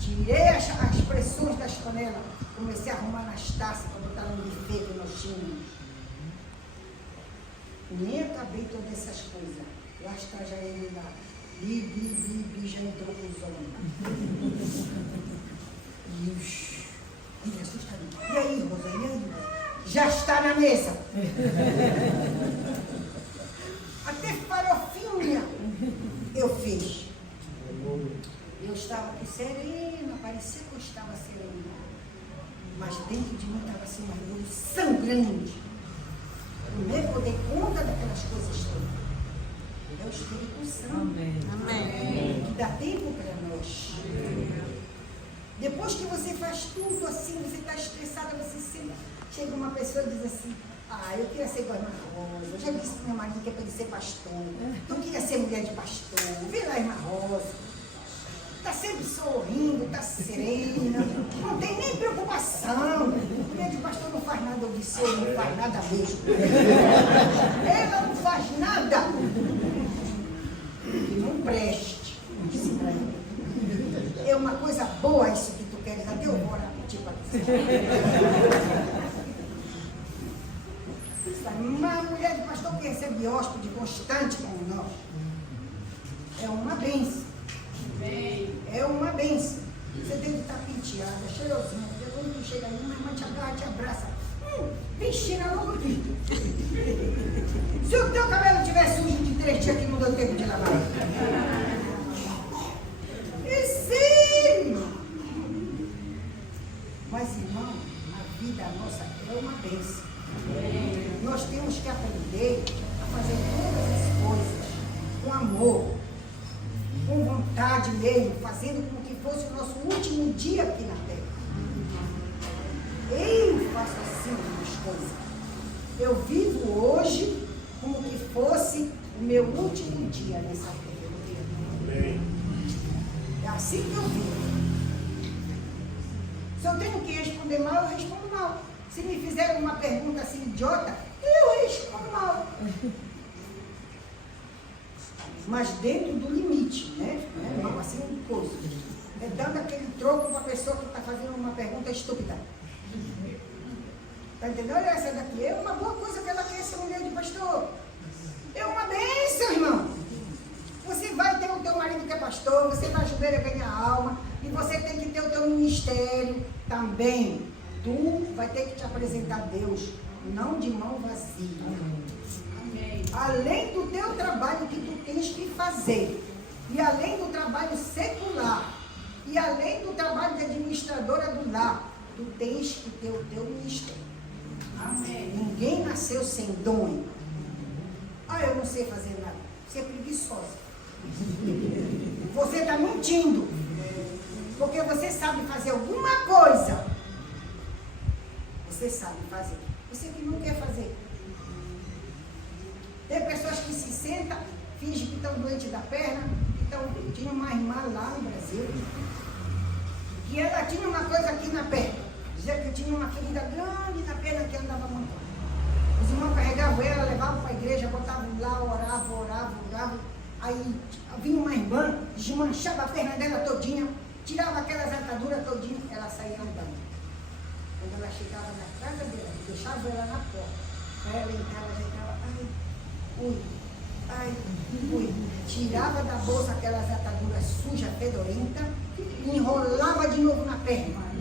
Tirei as pressões das panelas, comecei a arrumar nas taças para botar no buffet que nós tínhamos. Nem acabei todas essas coisas. Lá está já ele lá. Bi, já entrou com os homens. Ele assustado. E aí, Rosa? E aí? Já está na mesa. Até farofinha eu fiz. Eu estava aqui serena, parecia que eu estava serena. Mas dentro de mim estava assim uma revolução grande. Primeiro eu dei conta daquelas coisas todas. É o Espírito Santo. Amém. Que dá tempo para nós. Depois que você faz tudo assim, você está estressada, você sempre chega uma pessoa e diz assim, eu queria ser igual a irmã Rosa. Eu já disse para meu marido que é para ele ser pastor. Eu queria ser mulher de pastor. Vê lá a irmã Rosa. Está sempre sorrindo, está serena, não tem nem preocupação. Mulher de pastor não faz nada, eu disse, não faz nada mesmo. Ela não faz nada. Que não preste, disse para ele. É uma coisa boa isso que tu queres, até eu vou orar por ti para dizer. Uma mulher de pastor que recebe hóspede constante como nós, é uma bênção. É uma bênção. Você tem que estar penteada, cheirosinha, porque quando tu chega aí, uma irmã te agarra, te abraça. Vem cheira logo aqui. Se o teu cabelo tivesse sujo de 3 dias que não deu tempo de lavar. É sério. Mas, irmão, a vida nossa é uma bênção. Nós temos que aprender a fazer todas as coisas com amor, com vontade mesmo, fazendo como que fosse o nosso último dia aqui na terra. Eu faço assim as coisas. Eu vivo hoje como que fosse o meu último dia nessa terra. É assim que eu vivo. Se eu tenho que responder mal, eu respondo mal. Se me fizerem uma pergunta assim idiota, eu respondo mal. Mas dentro do limite, né? Não assim, coisa. É dando aquele troco para a pessoa que está fazendo uma pergunta estúpida. Está entendendo? Essa daqui é uma boa coisa que ela quer ser mulher de pastor. É uma bênção, irmão. Você vai ter o teu marido que é pastor, você vai ajudar ele a ganhar alma, e você tem que ter o teu ministério também. Tu vai ter que te apresentar a Deus, não de mão vazia. Amém. Além do teu trabalho que tu tens que fazer, e além do trabalho secular, e além do trabalho de administradora do lar, tu tens que ter o teu ministério. Amém. Ninguém nasceu sem dom. Eu não sei fazer nada. Você é preguiçosa. Você está mentindo. Porque você sabe fazer alguma coisa. Você sabe fazer. Você que não quer fazer. Tem pessoas que se sentam, fingem que estão doentes da perna. Tinha uma irmã lá no Brasil, que ela tinha uma coisa aqui na perna. Dizia que tinha uma ferida grande na perna que andava muito. Os irmãos carregavam ela, levavam para a igreja, botavam lá, oravam. Aí vinha uma irmã, desmanchava a perna dela todinha, tirava aquelas ataduras todinha, ela saía andando. Quando ela chegava na casa dela, deixava ela na porta. Aí ela entrava, já entrava, ui. Tirava da bolsa aquelas ataduras sujas, fedorentas, e enrolava de novo na perna.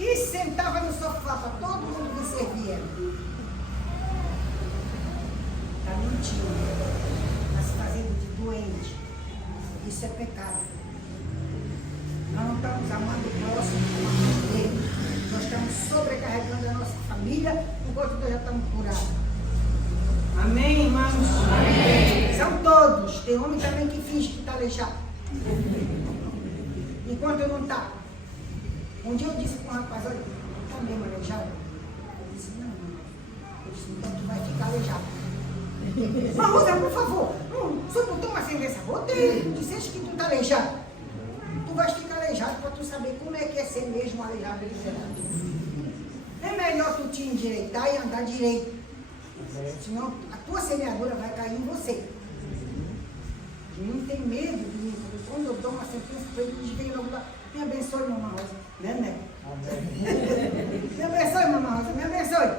E sentava no sofá para todo mundo que servia. Está mentindo. Está se fazendo de doente. Isso é pecado. Nós não estamos amando o próximo, amando ele. Nós estamos sobrecarregando a nossa família, enquanto nós já estamos curados. Amém, irmãos? Amém. São todos. Tem homem também que finge que está aleijado. Enquanto não está. Um dia eu disse para um rapaz, olha, está mesmo aleijado? Eu disse, não. Eu disse, então tu vai ficar aleijado. Marusa, por favor. Você botou uma sentença? Botei. Disseste que tu está aleijado. Tu vais ficar aleijado para tu saber como é que é ser mesmo aleijado. É melhor tu te endireitar e andar direito. Senão a tua semeadura vai cair em você. Não tem medo de mim. Quando eu dou uma sentença para ele, eles vêm logo lá. Me abençoe, mamãe Rosa. Né? Me abençoe, mamãe Rosa. Me abençoe.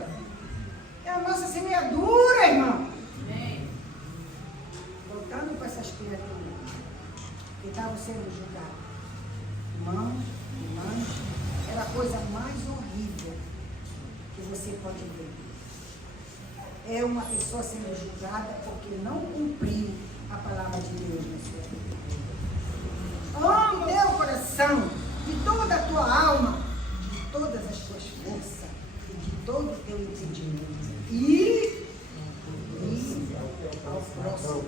É a nossa semeadura, irmão. Voltando para essas criaturas que estavam sendo julgadas. Irmãos, era a coisa mais horrível que você pode ver. É uma pessoa sendo julgada porque não cumpriu a palavra de Deus na sua vida. Ame teu coração, de toda a tua alma, de todas as tuas forças e de todo o teu entendimento. E ao próximo.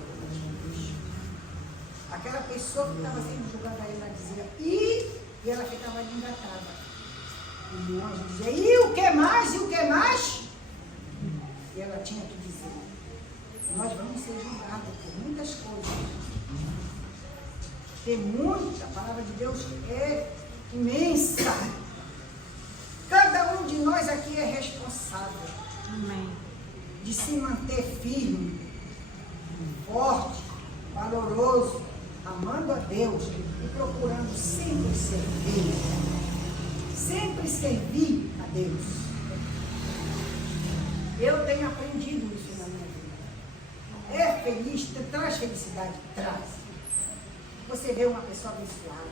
Aquela pessoa que estava sendo julgada, ela dizia e ela ficava engatada. E o anjo dizia, e o que mais? E o que mais? E ela tinha que dizer, nós vamos ser julgados por muitas coisas. Tem muita, a palavra de Deus é imensa. Cada um de nós aqui é responsável. Amém. De se manter firme, forte, valoroso, amando a Deus e procurando sempre servir. Sempre servir a Deus. Eu tenho aprendido isso na minha vida. É feliz, traz felicidade, traz. Você vê uma pessoa abençoada.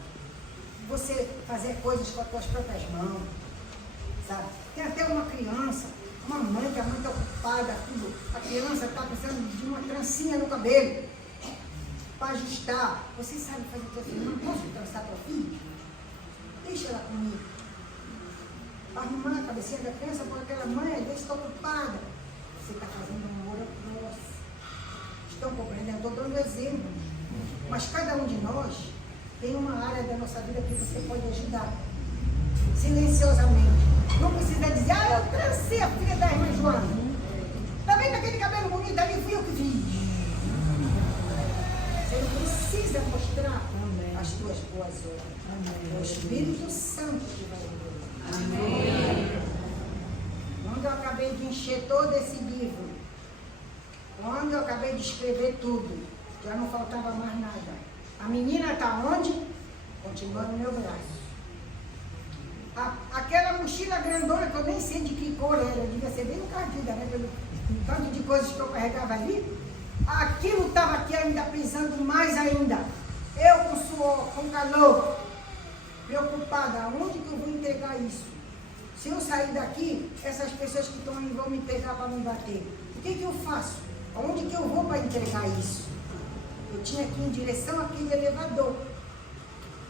Você fazer coisas com as suas próprias mãos. Sabe? Tem até uma criança, uma mãe que a mãe está ocupada, tudo. A criança está precisando de uma trancinha no cabelo. Para ajustar. Você sabe fazer teu filho? Não posso trançar teu filho? Deixa ela comigo. Para arrumar a cabecinha da criança, porque aquela mãe às vezes está ocupada. Você está fazendo um amor próximo. Estão compreendendo? Estou dando exemplo. Mas cada um de nós tem uma área da nossa vida que você pode ajudar. Silenciosamente. Não precisa dizer, eu trancei a filha da irmã Joana. Está vendo aquele cabelo bonito ali? Fui eu que fiz. Você não precisa mostrar as tuas boas obras. É o Espírito Santo que vai ver. Amém. Quando eu acabei de encher todo esse livro, quando eu acabei de escrever tudo, já não faltava mais nada. A menina está onde? Continua no meu braço. Aquela mochila grandona que eu nem sei de que cor era, eu devia ser bem encardida, né? Pelo tanto de coisas que eu carregava ali. Aquilo estava aqui ainda pesando mais ainda. Eu com suor, com calor, preocupada, aonde que eu vou entregar isso? Se eu sair daqui, essas pessoas que estão aí vão me pegar para me bater. O que eu faço? Aonde que eu vou para entregar isso? Eu tinha que ir em direção àquele elevador.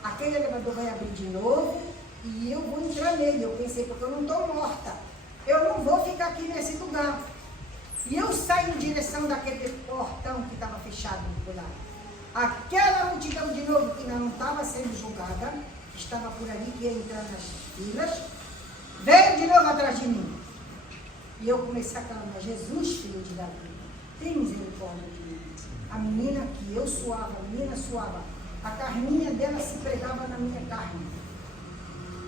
Aquele elevador vai abrir de novo e eu vou entrar nele. Eu pensei, porque eu não estou morta. Eu não vou ficar aqui nesse lugar. E eu saí em direção daquele portão que estava fechado por lá. Aquela multidão de novo que ainda não estava sendo julgada, que estava por ali, que ia entrar nas filas, veio de novo atrás de mim. E eu comecei a clamar, Jesus, filho de Davi, tem misericórdia de mim. A menina que eu suava, a menina suava, a carninha dela se pregava na minha carne.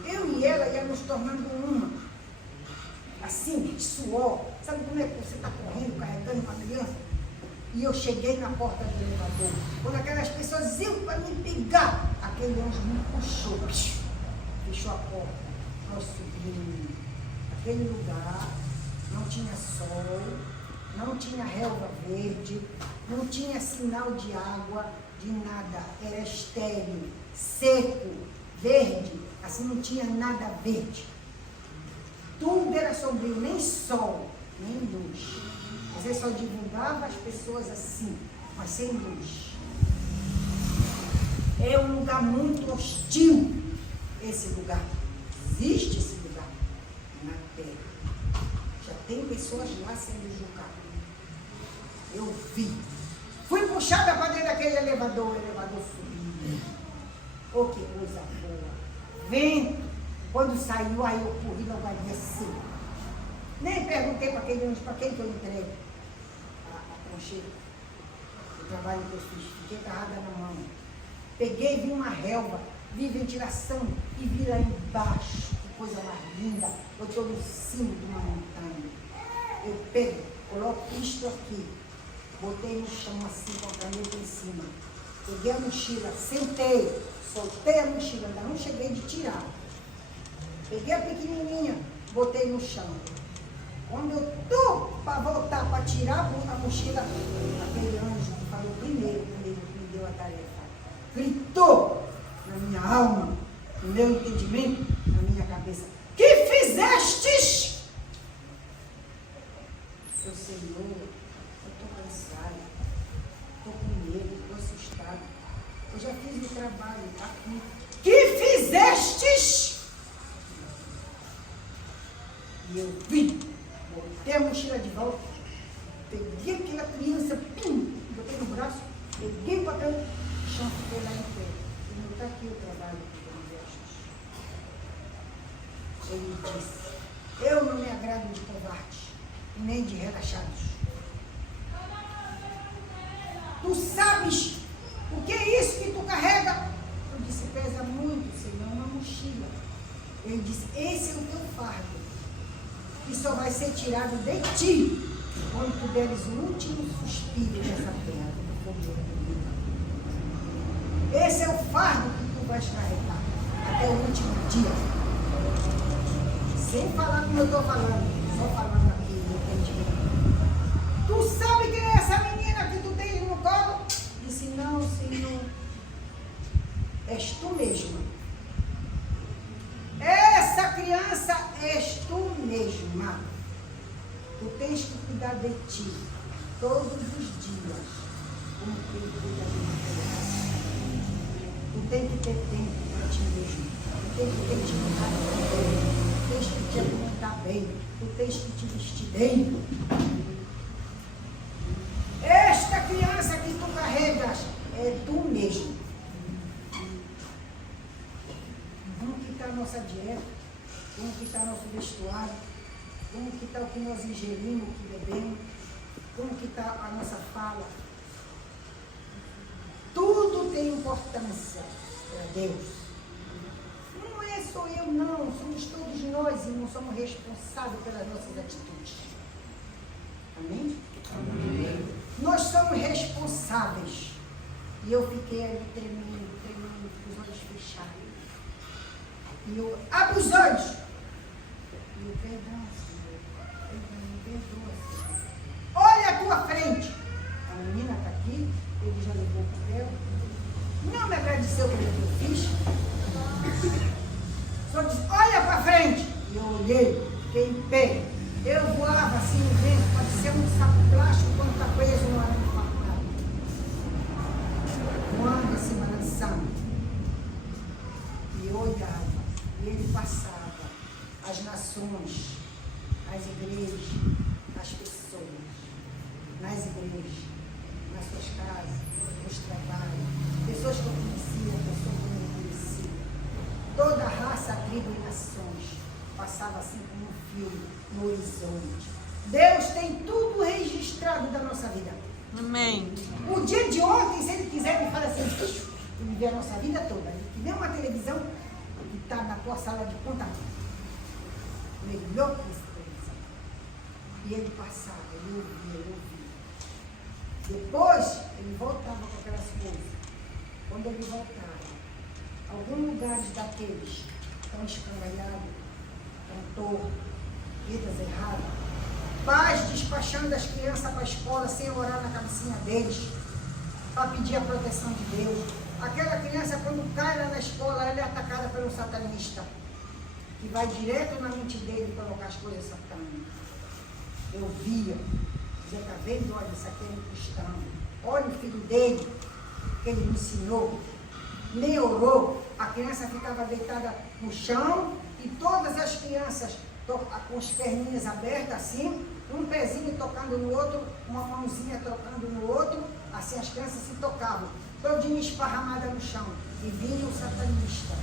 Eu e ela íamos tornando uma. Assim, suor. Sabe como é que você está correndo, carregando uma criança? E eu cheguei na porta do elevador. Quando aquelas pessoas iam para me pegar, aquele anjo me puxou. Fechou a porta. Nós subimos. Aquele lugar não tinha sol, não tinha relva verde, não tinha sinal de água, de nada. Era estéril, seco, verde. Assim não tinha nada verde. Tudo era sombrio, nem sol, nem luz. Mas ele só divulgava as pessoas assim, mas sem luz. É um lugar muito hostil, esse lugar. Existe esse lugar na terra. Já tem pessoas lá sendo julgadas. Eu vi. Fui puxada para dentro daquele elevador, o elevador subiu. Oh, que coisa boa. Vento. Quando saiu, aí eu corri logo ali assim. Nem perguntei para quem que eu entrego a prancheira. O trabalho que eu fiz. Fiquei agarrada na mão. Peguei, vi uma relva, vi ventilação e vi lá embaixo. Que coisa mais linda. Eu estou no cimo de uma montanha. Eu pego, coloco isto aqui. Botei no chão assim, com a caneta em cima. Peguei a mochila, sentei, soltei a mochila, ainda não cheguei de tirar. Peguei a pequenininha, botei no chão. Quando eu tô para voltar, para tirar a mochila, aquele anjo que falou primeiro comigo, que me deu a tarefa, gritou na minha alma, no meu entendimento, na minha cabeça: que fizestes? Eu, Senhor, eu estou cansado, estou com medo, estou assustado. Eu já fiz o trabalho aqui. Que fizestes? E eu vi, botei a mochila de volta, peguei aquela criança, pim, botei no braço, peguei o papel, chão, fiquei lá em pé. E não está aqui o trabalho que eu Ele disse: eu não me agrado de covardes, nem de relaxados. Tu sabes o que é isso que tu carrega? Eu disse: pesa muito, Senhor, uma mochila. Ele disse: esse é o teu fardo, que só vai ser tirado de ti quando tu deres o último suspiro dessa terra. Esse é o fardo que tu vais carregar até o último dia. Sem falar como eu estou falando, só falando aqui no entendimento. Tu sabe quem é essa menina que tu tens no colo? Disse: não, Senhor, és tu mesma. Essa criança és tu mesma. Tu tens que cuidar de ti todos os dias, como quem cuida de uma criança. Tu tens que ter tempo para ti mesmo. Tu tens que ter intimidade com Deus. Tu tens que te alimentar bem. Tu tens que te vestir bem. Esta criança que tu carregas é tu mesmo. Como que está a nossa dieta? Como que está nosso vestuário? Como que está o que nós ingerimos, o que bebemos? Como que está a nossa fala? Tudo tem importância para Deus. Não é só eu, não. Somos todos nós e não somos responsáveis pelas nossas atitudes. Amém? Amém. Nós somos responsáveis. E eu fiquei ali tremendo, com os olhos fechados. E eu abro os olhos. E eu, perdão, Senhor. Me perdoa, Senhor. Olha à tua frente. A menina está aqui. Ele já levou o papel. Não me agradeceu pelo que eu fiz. Só disse: olha para frente. E eu olhei, fiquei em pé. Eu voava assim no vento, parecia um saco plástico quando está preso no arame farpado. Voando assim, balançando. E eu olhava. E ele passava as nações, as igrejas, as pessoas, nas igrejas, nas suas casas, nos trabalhos, pessoas que eu conhecia, pessoas que eu não conhecia. Toda raça, tribo e nações passava assim como um filme no horizonte. Deus tem tudo registrado da nossa vida. Amém. O dia de ontem, se Ele quiser, Ele fala assim: Ele vê a nossa vida toda. Que nem uma televisão que está na tua sala de conta. Melhor que essa televisão. E Ele passava, Ele ouvia, Ele ouvia. Depois, Ele voltava com aquelas coisas. Quando Ele voltava, alguns lugares daqueles estão escangalhados, estão tortos, vidas erradas, pais despachando as crianças para a escola sem orar na cabecinha deles, para pedir a proteção de Deus. Aquela criança, quando cai lá na escola, ela é atacada pelo satanista. que vai direto na mente dele colocar as coisas satânicas. Eu via, dizia, está vendo? Olha, isso aqui é um cristão. Olha o filho dele, que ele me ensinou. Nem orou, a criança ficava deitada no chão e todas as crianças com as perninhas abertas assim, um pezinho tocando no outro, uma mãozinha tocando no outro, assim as crianças se tocavam, todinha esparramada no chão. E vinha o satanista,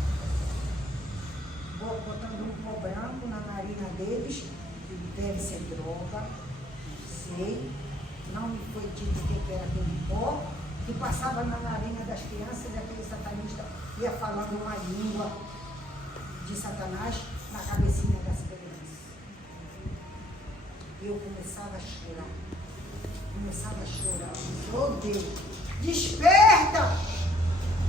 botando um pó branco na narina deles, que deve ser droga, não sei, não me foi dito o que era aquele pó, que passava na narina das crianças e aquele satanista ia falando uma língua de Satanás na cabecinha das crianças. E eu começava a chorar. Oh Deus, desperta!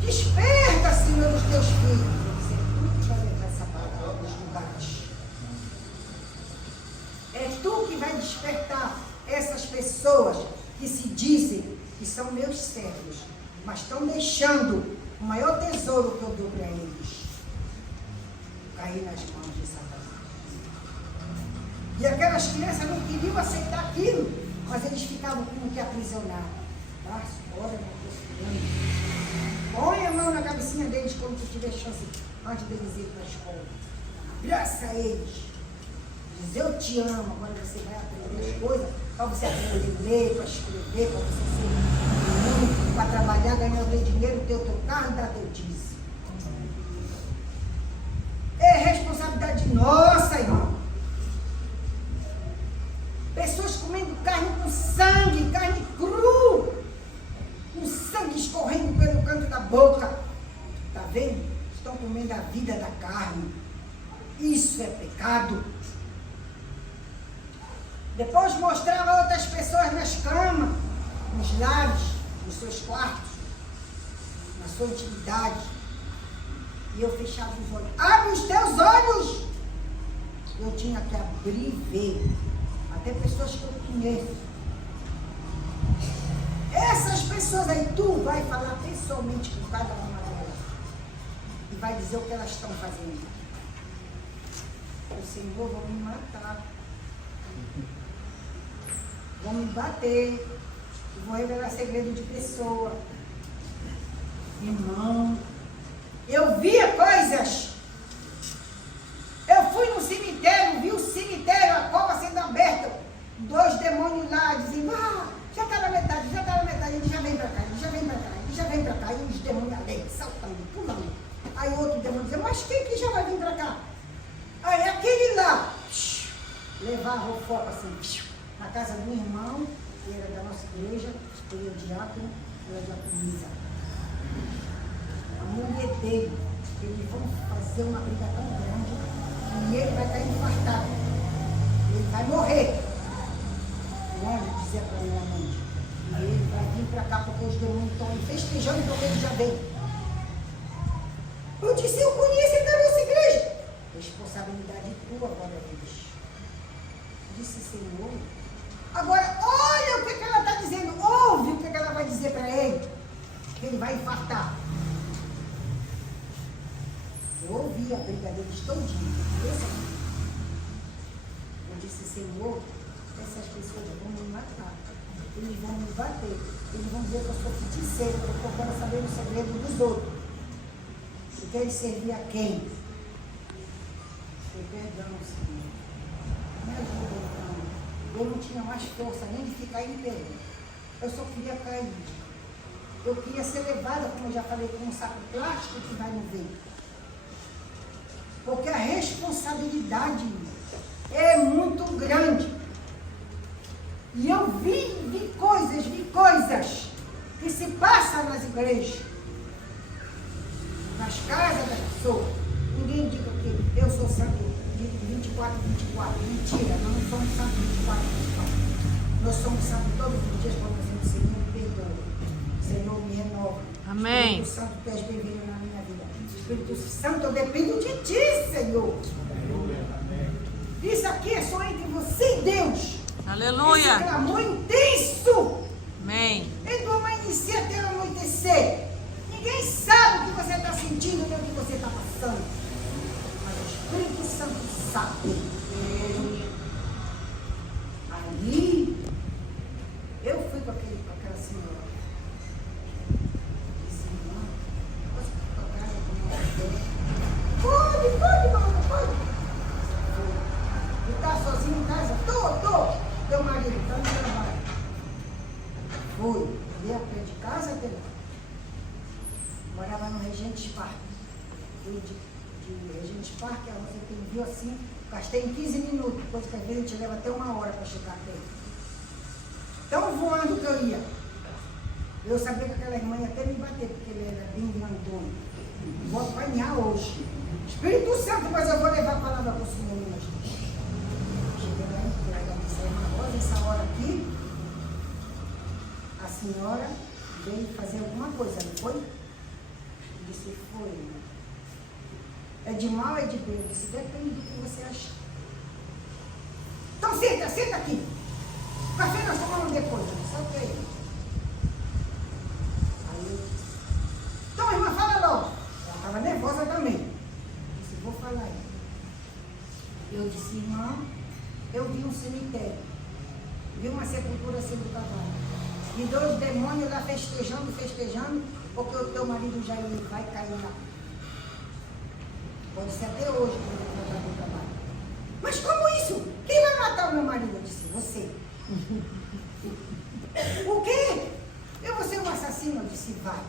Desperta, Senhor, os teus filhos. Eu disse, é tu que vai levar essa palavra nos lugares. É tu que vai despertar essas pessoas que se dizem que são meus servos, mas estão deixando o maior tesouro que eu dou para eles cair nas mãos de Satanás. E aquelas crianças não queriam aceitar aquilo, mas eles ficavam como que aprisionados. Ora, põe a mão na cabecinha deles quando tu tiver chance, antes deles irem para a escola. Abraça eles. Diz, eu te amo. Agora você vai aprender as coisas para você aprender a ler, para escrever, para você ser muito, para trabalhar, ganhar o teu dinheiro, ter o teu carro e dar teu dízimo. É responsabilidade nossa, irmão. Pessoas comendo carne com sangue, carne cru, com sangue escorrendo pelo canto da boca. Está vendo? Estão comendo a vida da carne. Isso é pecado. Depois mostrava outras pessoas nas camas, nos lares, nos seus quartos, na sua intimidade. E eu fechava os olhos. Abre os teus olhos! Eu tinha que abrir e ver. Até pessoas que eu conheço. Essas pessoas aí, tu vai falar pessoalmente com cada uma delas. E vai dizer o que elas estão fazendo. O Senhor vai me matar. Vão me bater. Vão revelar segredo de pessoa. Irmão, eu via coisas. Eu fui no cemitério, vi o cemitério, a cova sendo aberta. 2 demônios lá dizendo, já está na metade, ele já vem para cá, ele já vem para cá. E os demônios ali, saltando, pulando. Aí outro demônio dizia, mas quem que já vai vir para cá? Aí aquele lá, levava o foco assim, na casa do irmão, que era da nossa igreja, ele é o diácono, ela é a diaconisa. A mulher dele, eles vão fazer uma briga tão grande, e ele vai estar infartado. Ele vai morrer. O anjo dizia para ele à noite. E ele vai vir para cá porque os demônios estão aí festejando porque ele já veio. Eu disse, eu conheço ele da nossa igreja. Responsabilidade tua agora, Deus. Disse, Senhor. Agora, olha o que ela está dizendo. Ouve o que ela vai dizer para ele. Que ele vai infartar. Eu ouvi a briga deles todinha. Eu disse, Senhor, essas pessoas vão me matar. Eles vão me bater. Eles vão dizer que eu sou feiticeiro, que eu estou procurando saber o segredo dos outros. E que ele servia a quem? Eu perdão, Senhor. Me ajuda, então. Eu não tinha mais força nem de ficar em pé. Eu só queria cair. Eu queria ser levada, como eu já falei, com um saco plástico que vai no vento. Porque a responsabilidade é muito grande. E eu vi coisas que se passam nas igrejas, nas casas das pessoas. Ninguém diga que eu sou santo de 24, 24. Mentira, nós não somos santos de 24, 24. Nós somos santos todos os dias quando nós dizemos, Senhor, me perdoa. Senhor, me renova. Amém. Espírito Santo, tu és bem-vindo na minha vida. Espírito Santo, eu dependo de ti, Senhor. Isso aqui é só entre você e Deus. Aleluia. Esse clamor intenso. Amém. É do amanhecer até o anoitecer. Ninguém sabe o que você está sentindo, nem o que você está passando. Mas o Espírito Santo saber. Aí, eu fui com aquela senhora. Disse, irmã, posso tocar alguma coisa? Pode, mano, pode. E tá sozinho em casa? Tô. Teu marido tá no trabalho. Fui. Dei a pé de casa dele. Morava no Regente Park. Fui de Regente Park, a Rosa que me viu assim, gastei em 15 minutos, coisa que às vezes a gente leva até 1 hora para chegar até. Tão voando que eu ia. Eu sabia que aquela irmã ia até me bater, porque ele era bem mandona. Vou apanhar hoje. Espírito Santo, mas eu vou levar a palavra para o Senhor, minhas filhas. Cheguei lá em casa, disse, irmã Rosa, essa hora aqui, a senhora veio fazer alguma coisa, não foi? Eu disse, foi, irmã. É de mal, é de bem? Eu disse, depende do que você acha. Então senta aqui. O café nós tomamos depois. Eu disse, ok. Aí eu disse, então irmã, fala logo. Ela estava nervosa também. Eu disse, vou falar aí. Eu disse, irmã, eu vi um cemitério. Vi uma sepultura sendo cavada. E 2 demônios lá festejando, porque o teu marido já vai cair lá. Pode ser até hoje, quando ele vai para o trabalho. Mas como isso? Quem vai matar o meu marido? Eu disse, você. O quê? Eu vou ser um assassino? Eu disse, vai.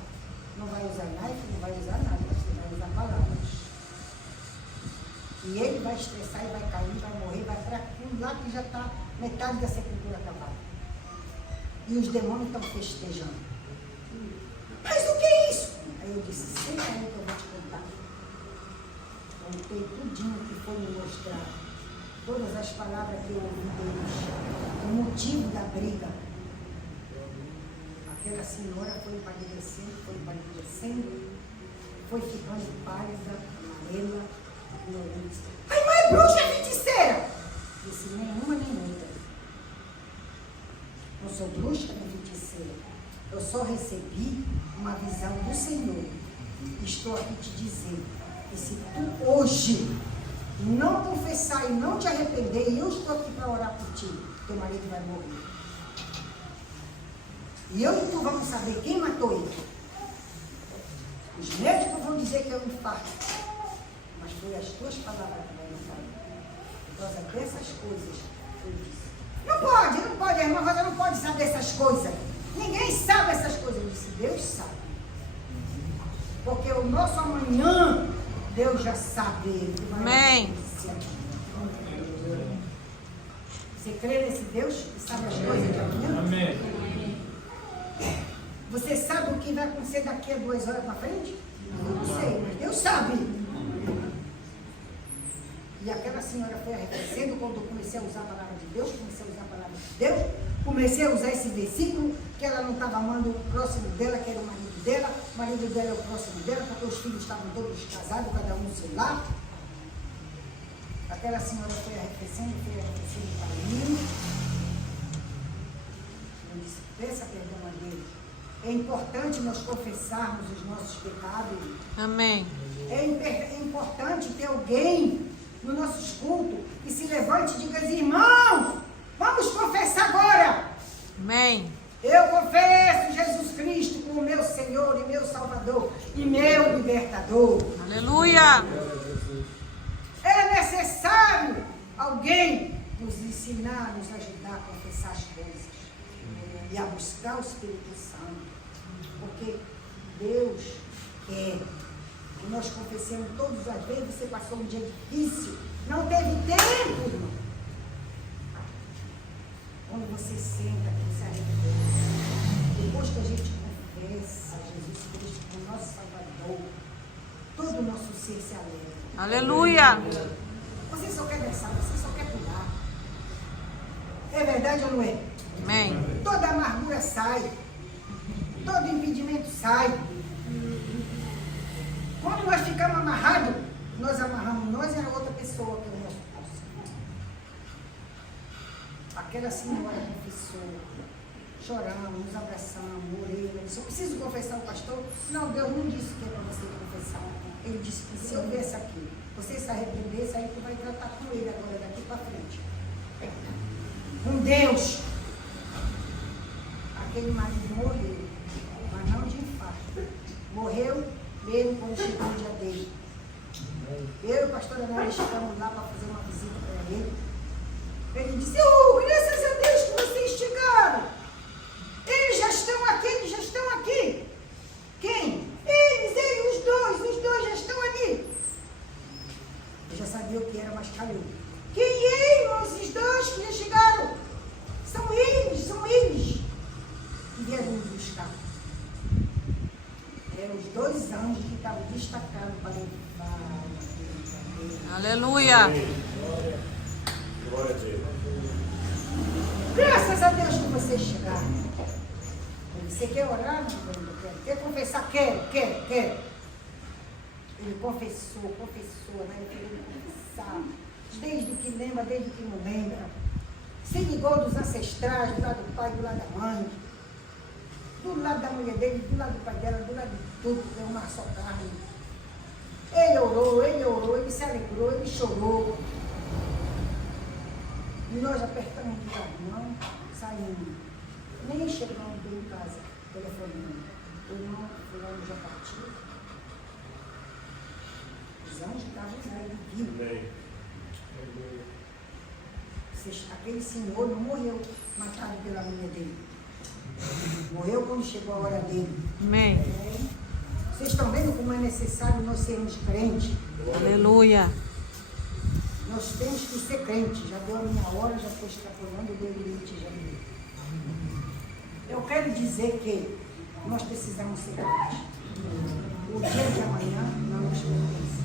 Não vai usar knife, não vai usar nada, você vai usar palavras. E ele vai estressar e vai cair, vai morrer, vai para aquilo lá que já está metade da sepultura acabada. E os demônios estão festejando. Mas o que é isso? Aí eu disse, senta aí que eu vou te contar. Contei tudinho que foi me mostrar. Todas as palavras que eu ouvi deles. O motivo da briga. Aquela senhora foi empalidecendo, foi ficando pálida, amarela, violenta. Ai, mãe, bruxa feiticeira! Disse, nenhuma nem outra. Não sou bruxa nem feiticeira. Eu só recebi uma visão do Senhor. Estou aqui te dizendo que se tu hoje não confessar e não te arrepender, e eu estou aqui para orar por ti, teu marido vai morrer. E eu e tu vamos saber quem matou ele. Os médicos vão dizer que é um infarto. Mas foi as tuas palavras que vão sair. Por causa dessas coisas, eu disse. Não pode, a irmã Rosa não pode saber essas coisas. Ninguém sabe essas coisas. Eu disse, Deus sabe. Porque o nosso amanhã, Deus já sabe. Amém. Você crê nesse Deus que sabe as coisas de amanhã? Amém. Você sabe o que vai acontecer daqui a 2 horas para frente? Eu não sei, mas Deus sabe. E aquela senhora foi arrependendo quando eu comecei a usar a palavra de Deus, comecei a usar esse versículo, que ela não estava amando o próximo dela, que era o marido dela é o próximo dela, porque os filhos estavam todos casados, cada um no seu lar. Aquela senhora foi arrependendo para mim. Eu disse, peça perdão a Deus. É importante nós confessarmos os nossos pecados. Amém. É importante ter alguém nos nossos cultos que se levante e diga assim, irmão, vamos confessar agora. Amém. Eu confesso Jesus Cristo como meu Senhor e meu Salvador e meu Libertador. Aleluia. É necessário alguém nos ensinar, nos ajudar a confessar as coisas e a buscar o Espírito Santo. Porque Deus quer que nós confessemos todas as vezes. Você passou um dia difícil, não teve tempo, irmão. Quando você senta, que se arrepende, depois que a gente confessa Jesus Cristo como nosso Salvador, todo o nosso ser se alegra. Aleluia. Você só quer dançar, você só quer pular. É verdade ou não é? Amém. Toda amargura sai. Todo impedimento sai. Quando nós ficamos amarrados, nós amarramos nós e a outra pessoa que é o nosso próximo. Aquela senhora confessou choramos, nos abraçamos, orei. Eu disse, eu preciso confessar o pastor? Não, Deus não disse que é para você confessar. Ele disse que se eu viesse aqui, você se arrependesse, aí tu vai tratar com ele agora, daqui para frente. Com Deus. Aquele marido morreu, mas não de infarto. Morreu mesmo quando chegou o dia dele. Eu e a pastora Nélia chegamos lá para fazer uma visita para ele. Ele disse, graças a Deus que vocês chegaram. Eles já estão aqui, eles já estão aqui. Quem? Eles, os dois já estão ali. Eu já sabia o que era, mas calei. Quem é, irmãos? Os dois que já chegaram. São eles. Que vieram nos buscar. Eram os 2 anjos que estavam destacados para levar. Aleluia. Glória a Deus. Graças a Deus que vocês chegaram. Você quer orar? Não, quer confessar? Quero. Ele confessou, né? Ele queria confessar. Desde o que lembra, desde o que não lembra. Se ligou dos ancestrais, do lado do pai, do lado da mãe. Do lado da mulher dele, do lado do pai dela, do lado de tudo, deu uma só carne. Ele orou, ele se alegrou, ele chorou. E nós apertamos de mão, saímos. Nem chegamos bem em casa, telefonando. O irmão fulano já partiu. Os anjos estavam lá, ele viu. Aquele senhor não morreu matado pela mulher dele. Morreu quando chegou a hora dele. Amém. Vocês estão vendo como é necessário nós sermos crentes? Aleluia. Nós temos que ser crentes. Já deu a minha hora, já estou extrapolando, deu o limite já. Eu quero dizer que nós precisamos ser crentes. O dia de amanhã não nos pertence.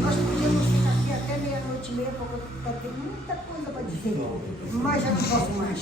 Nós podíamos ficar aqui até meia-noite e meia, porque tem muita coisa para dizer, mas já não posso mais.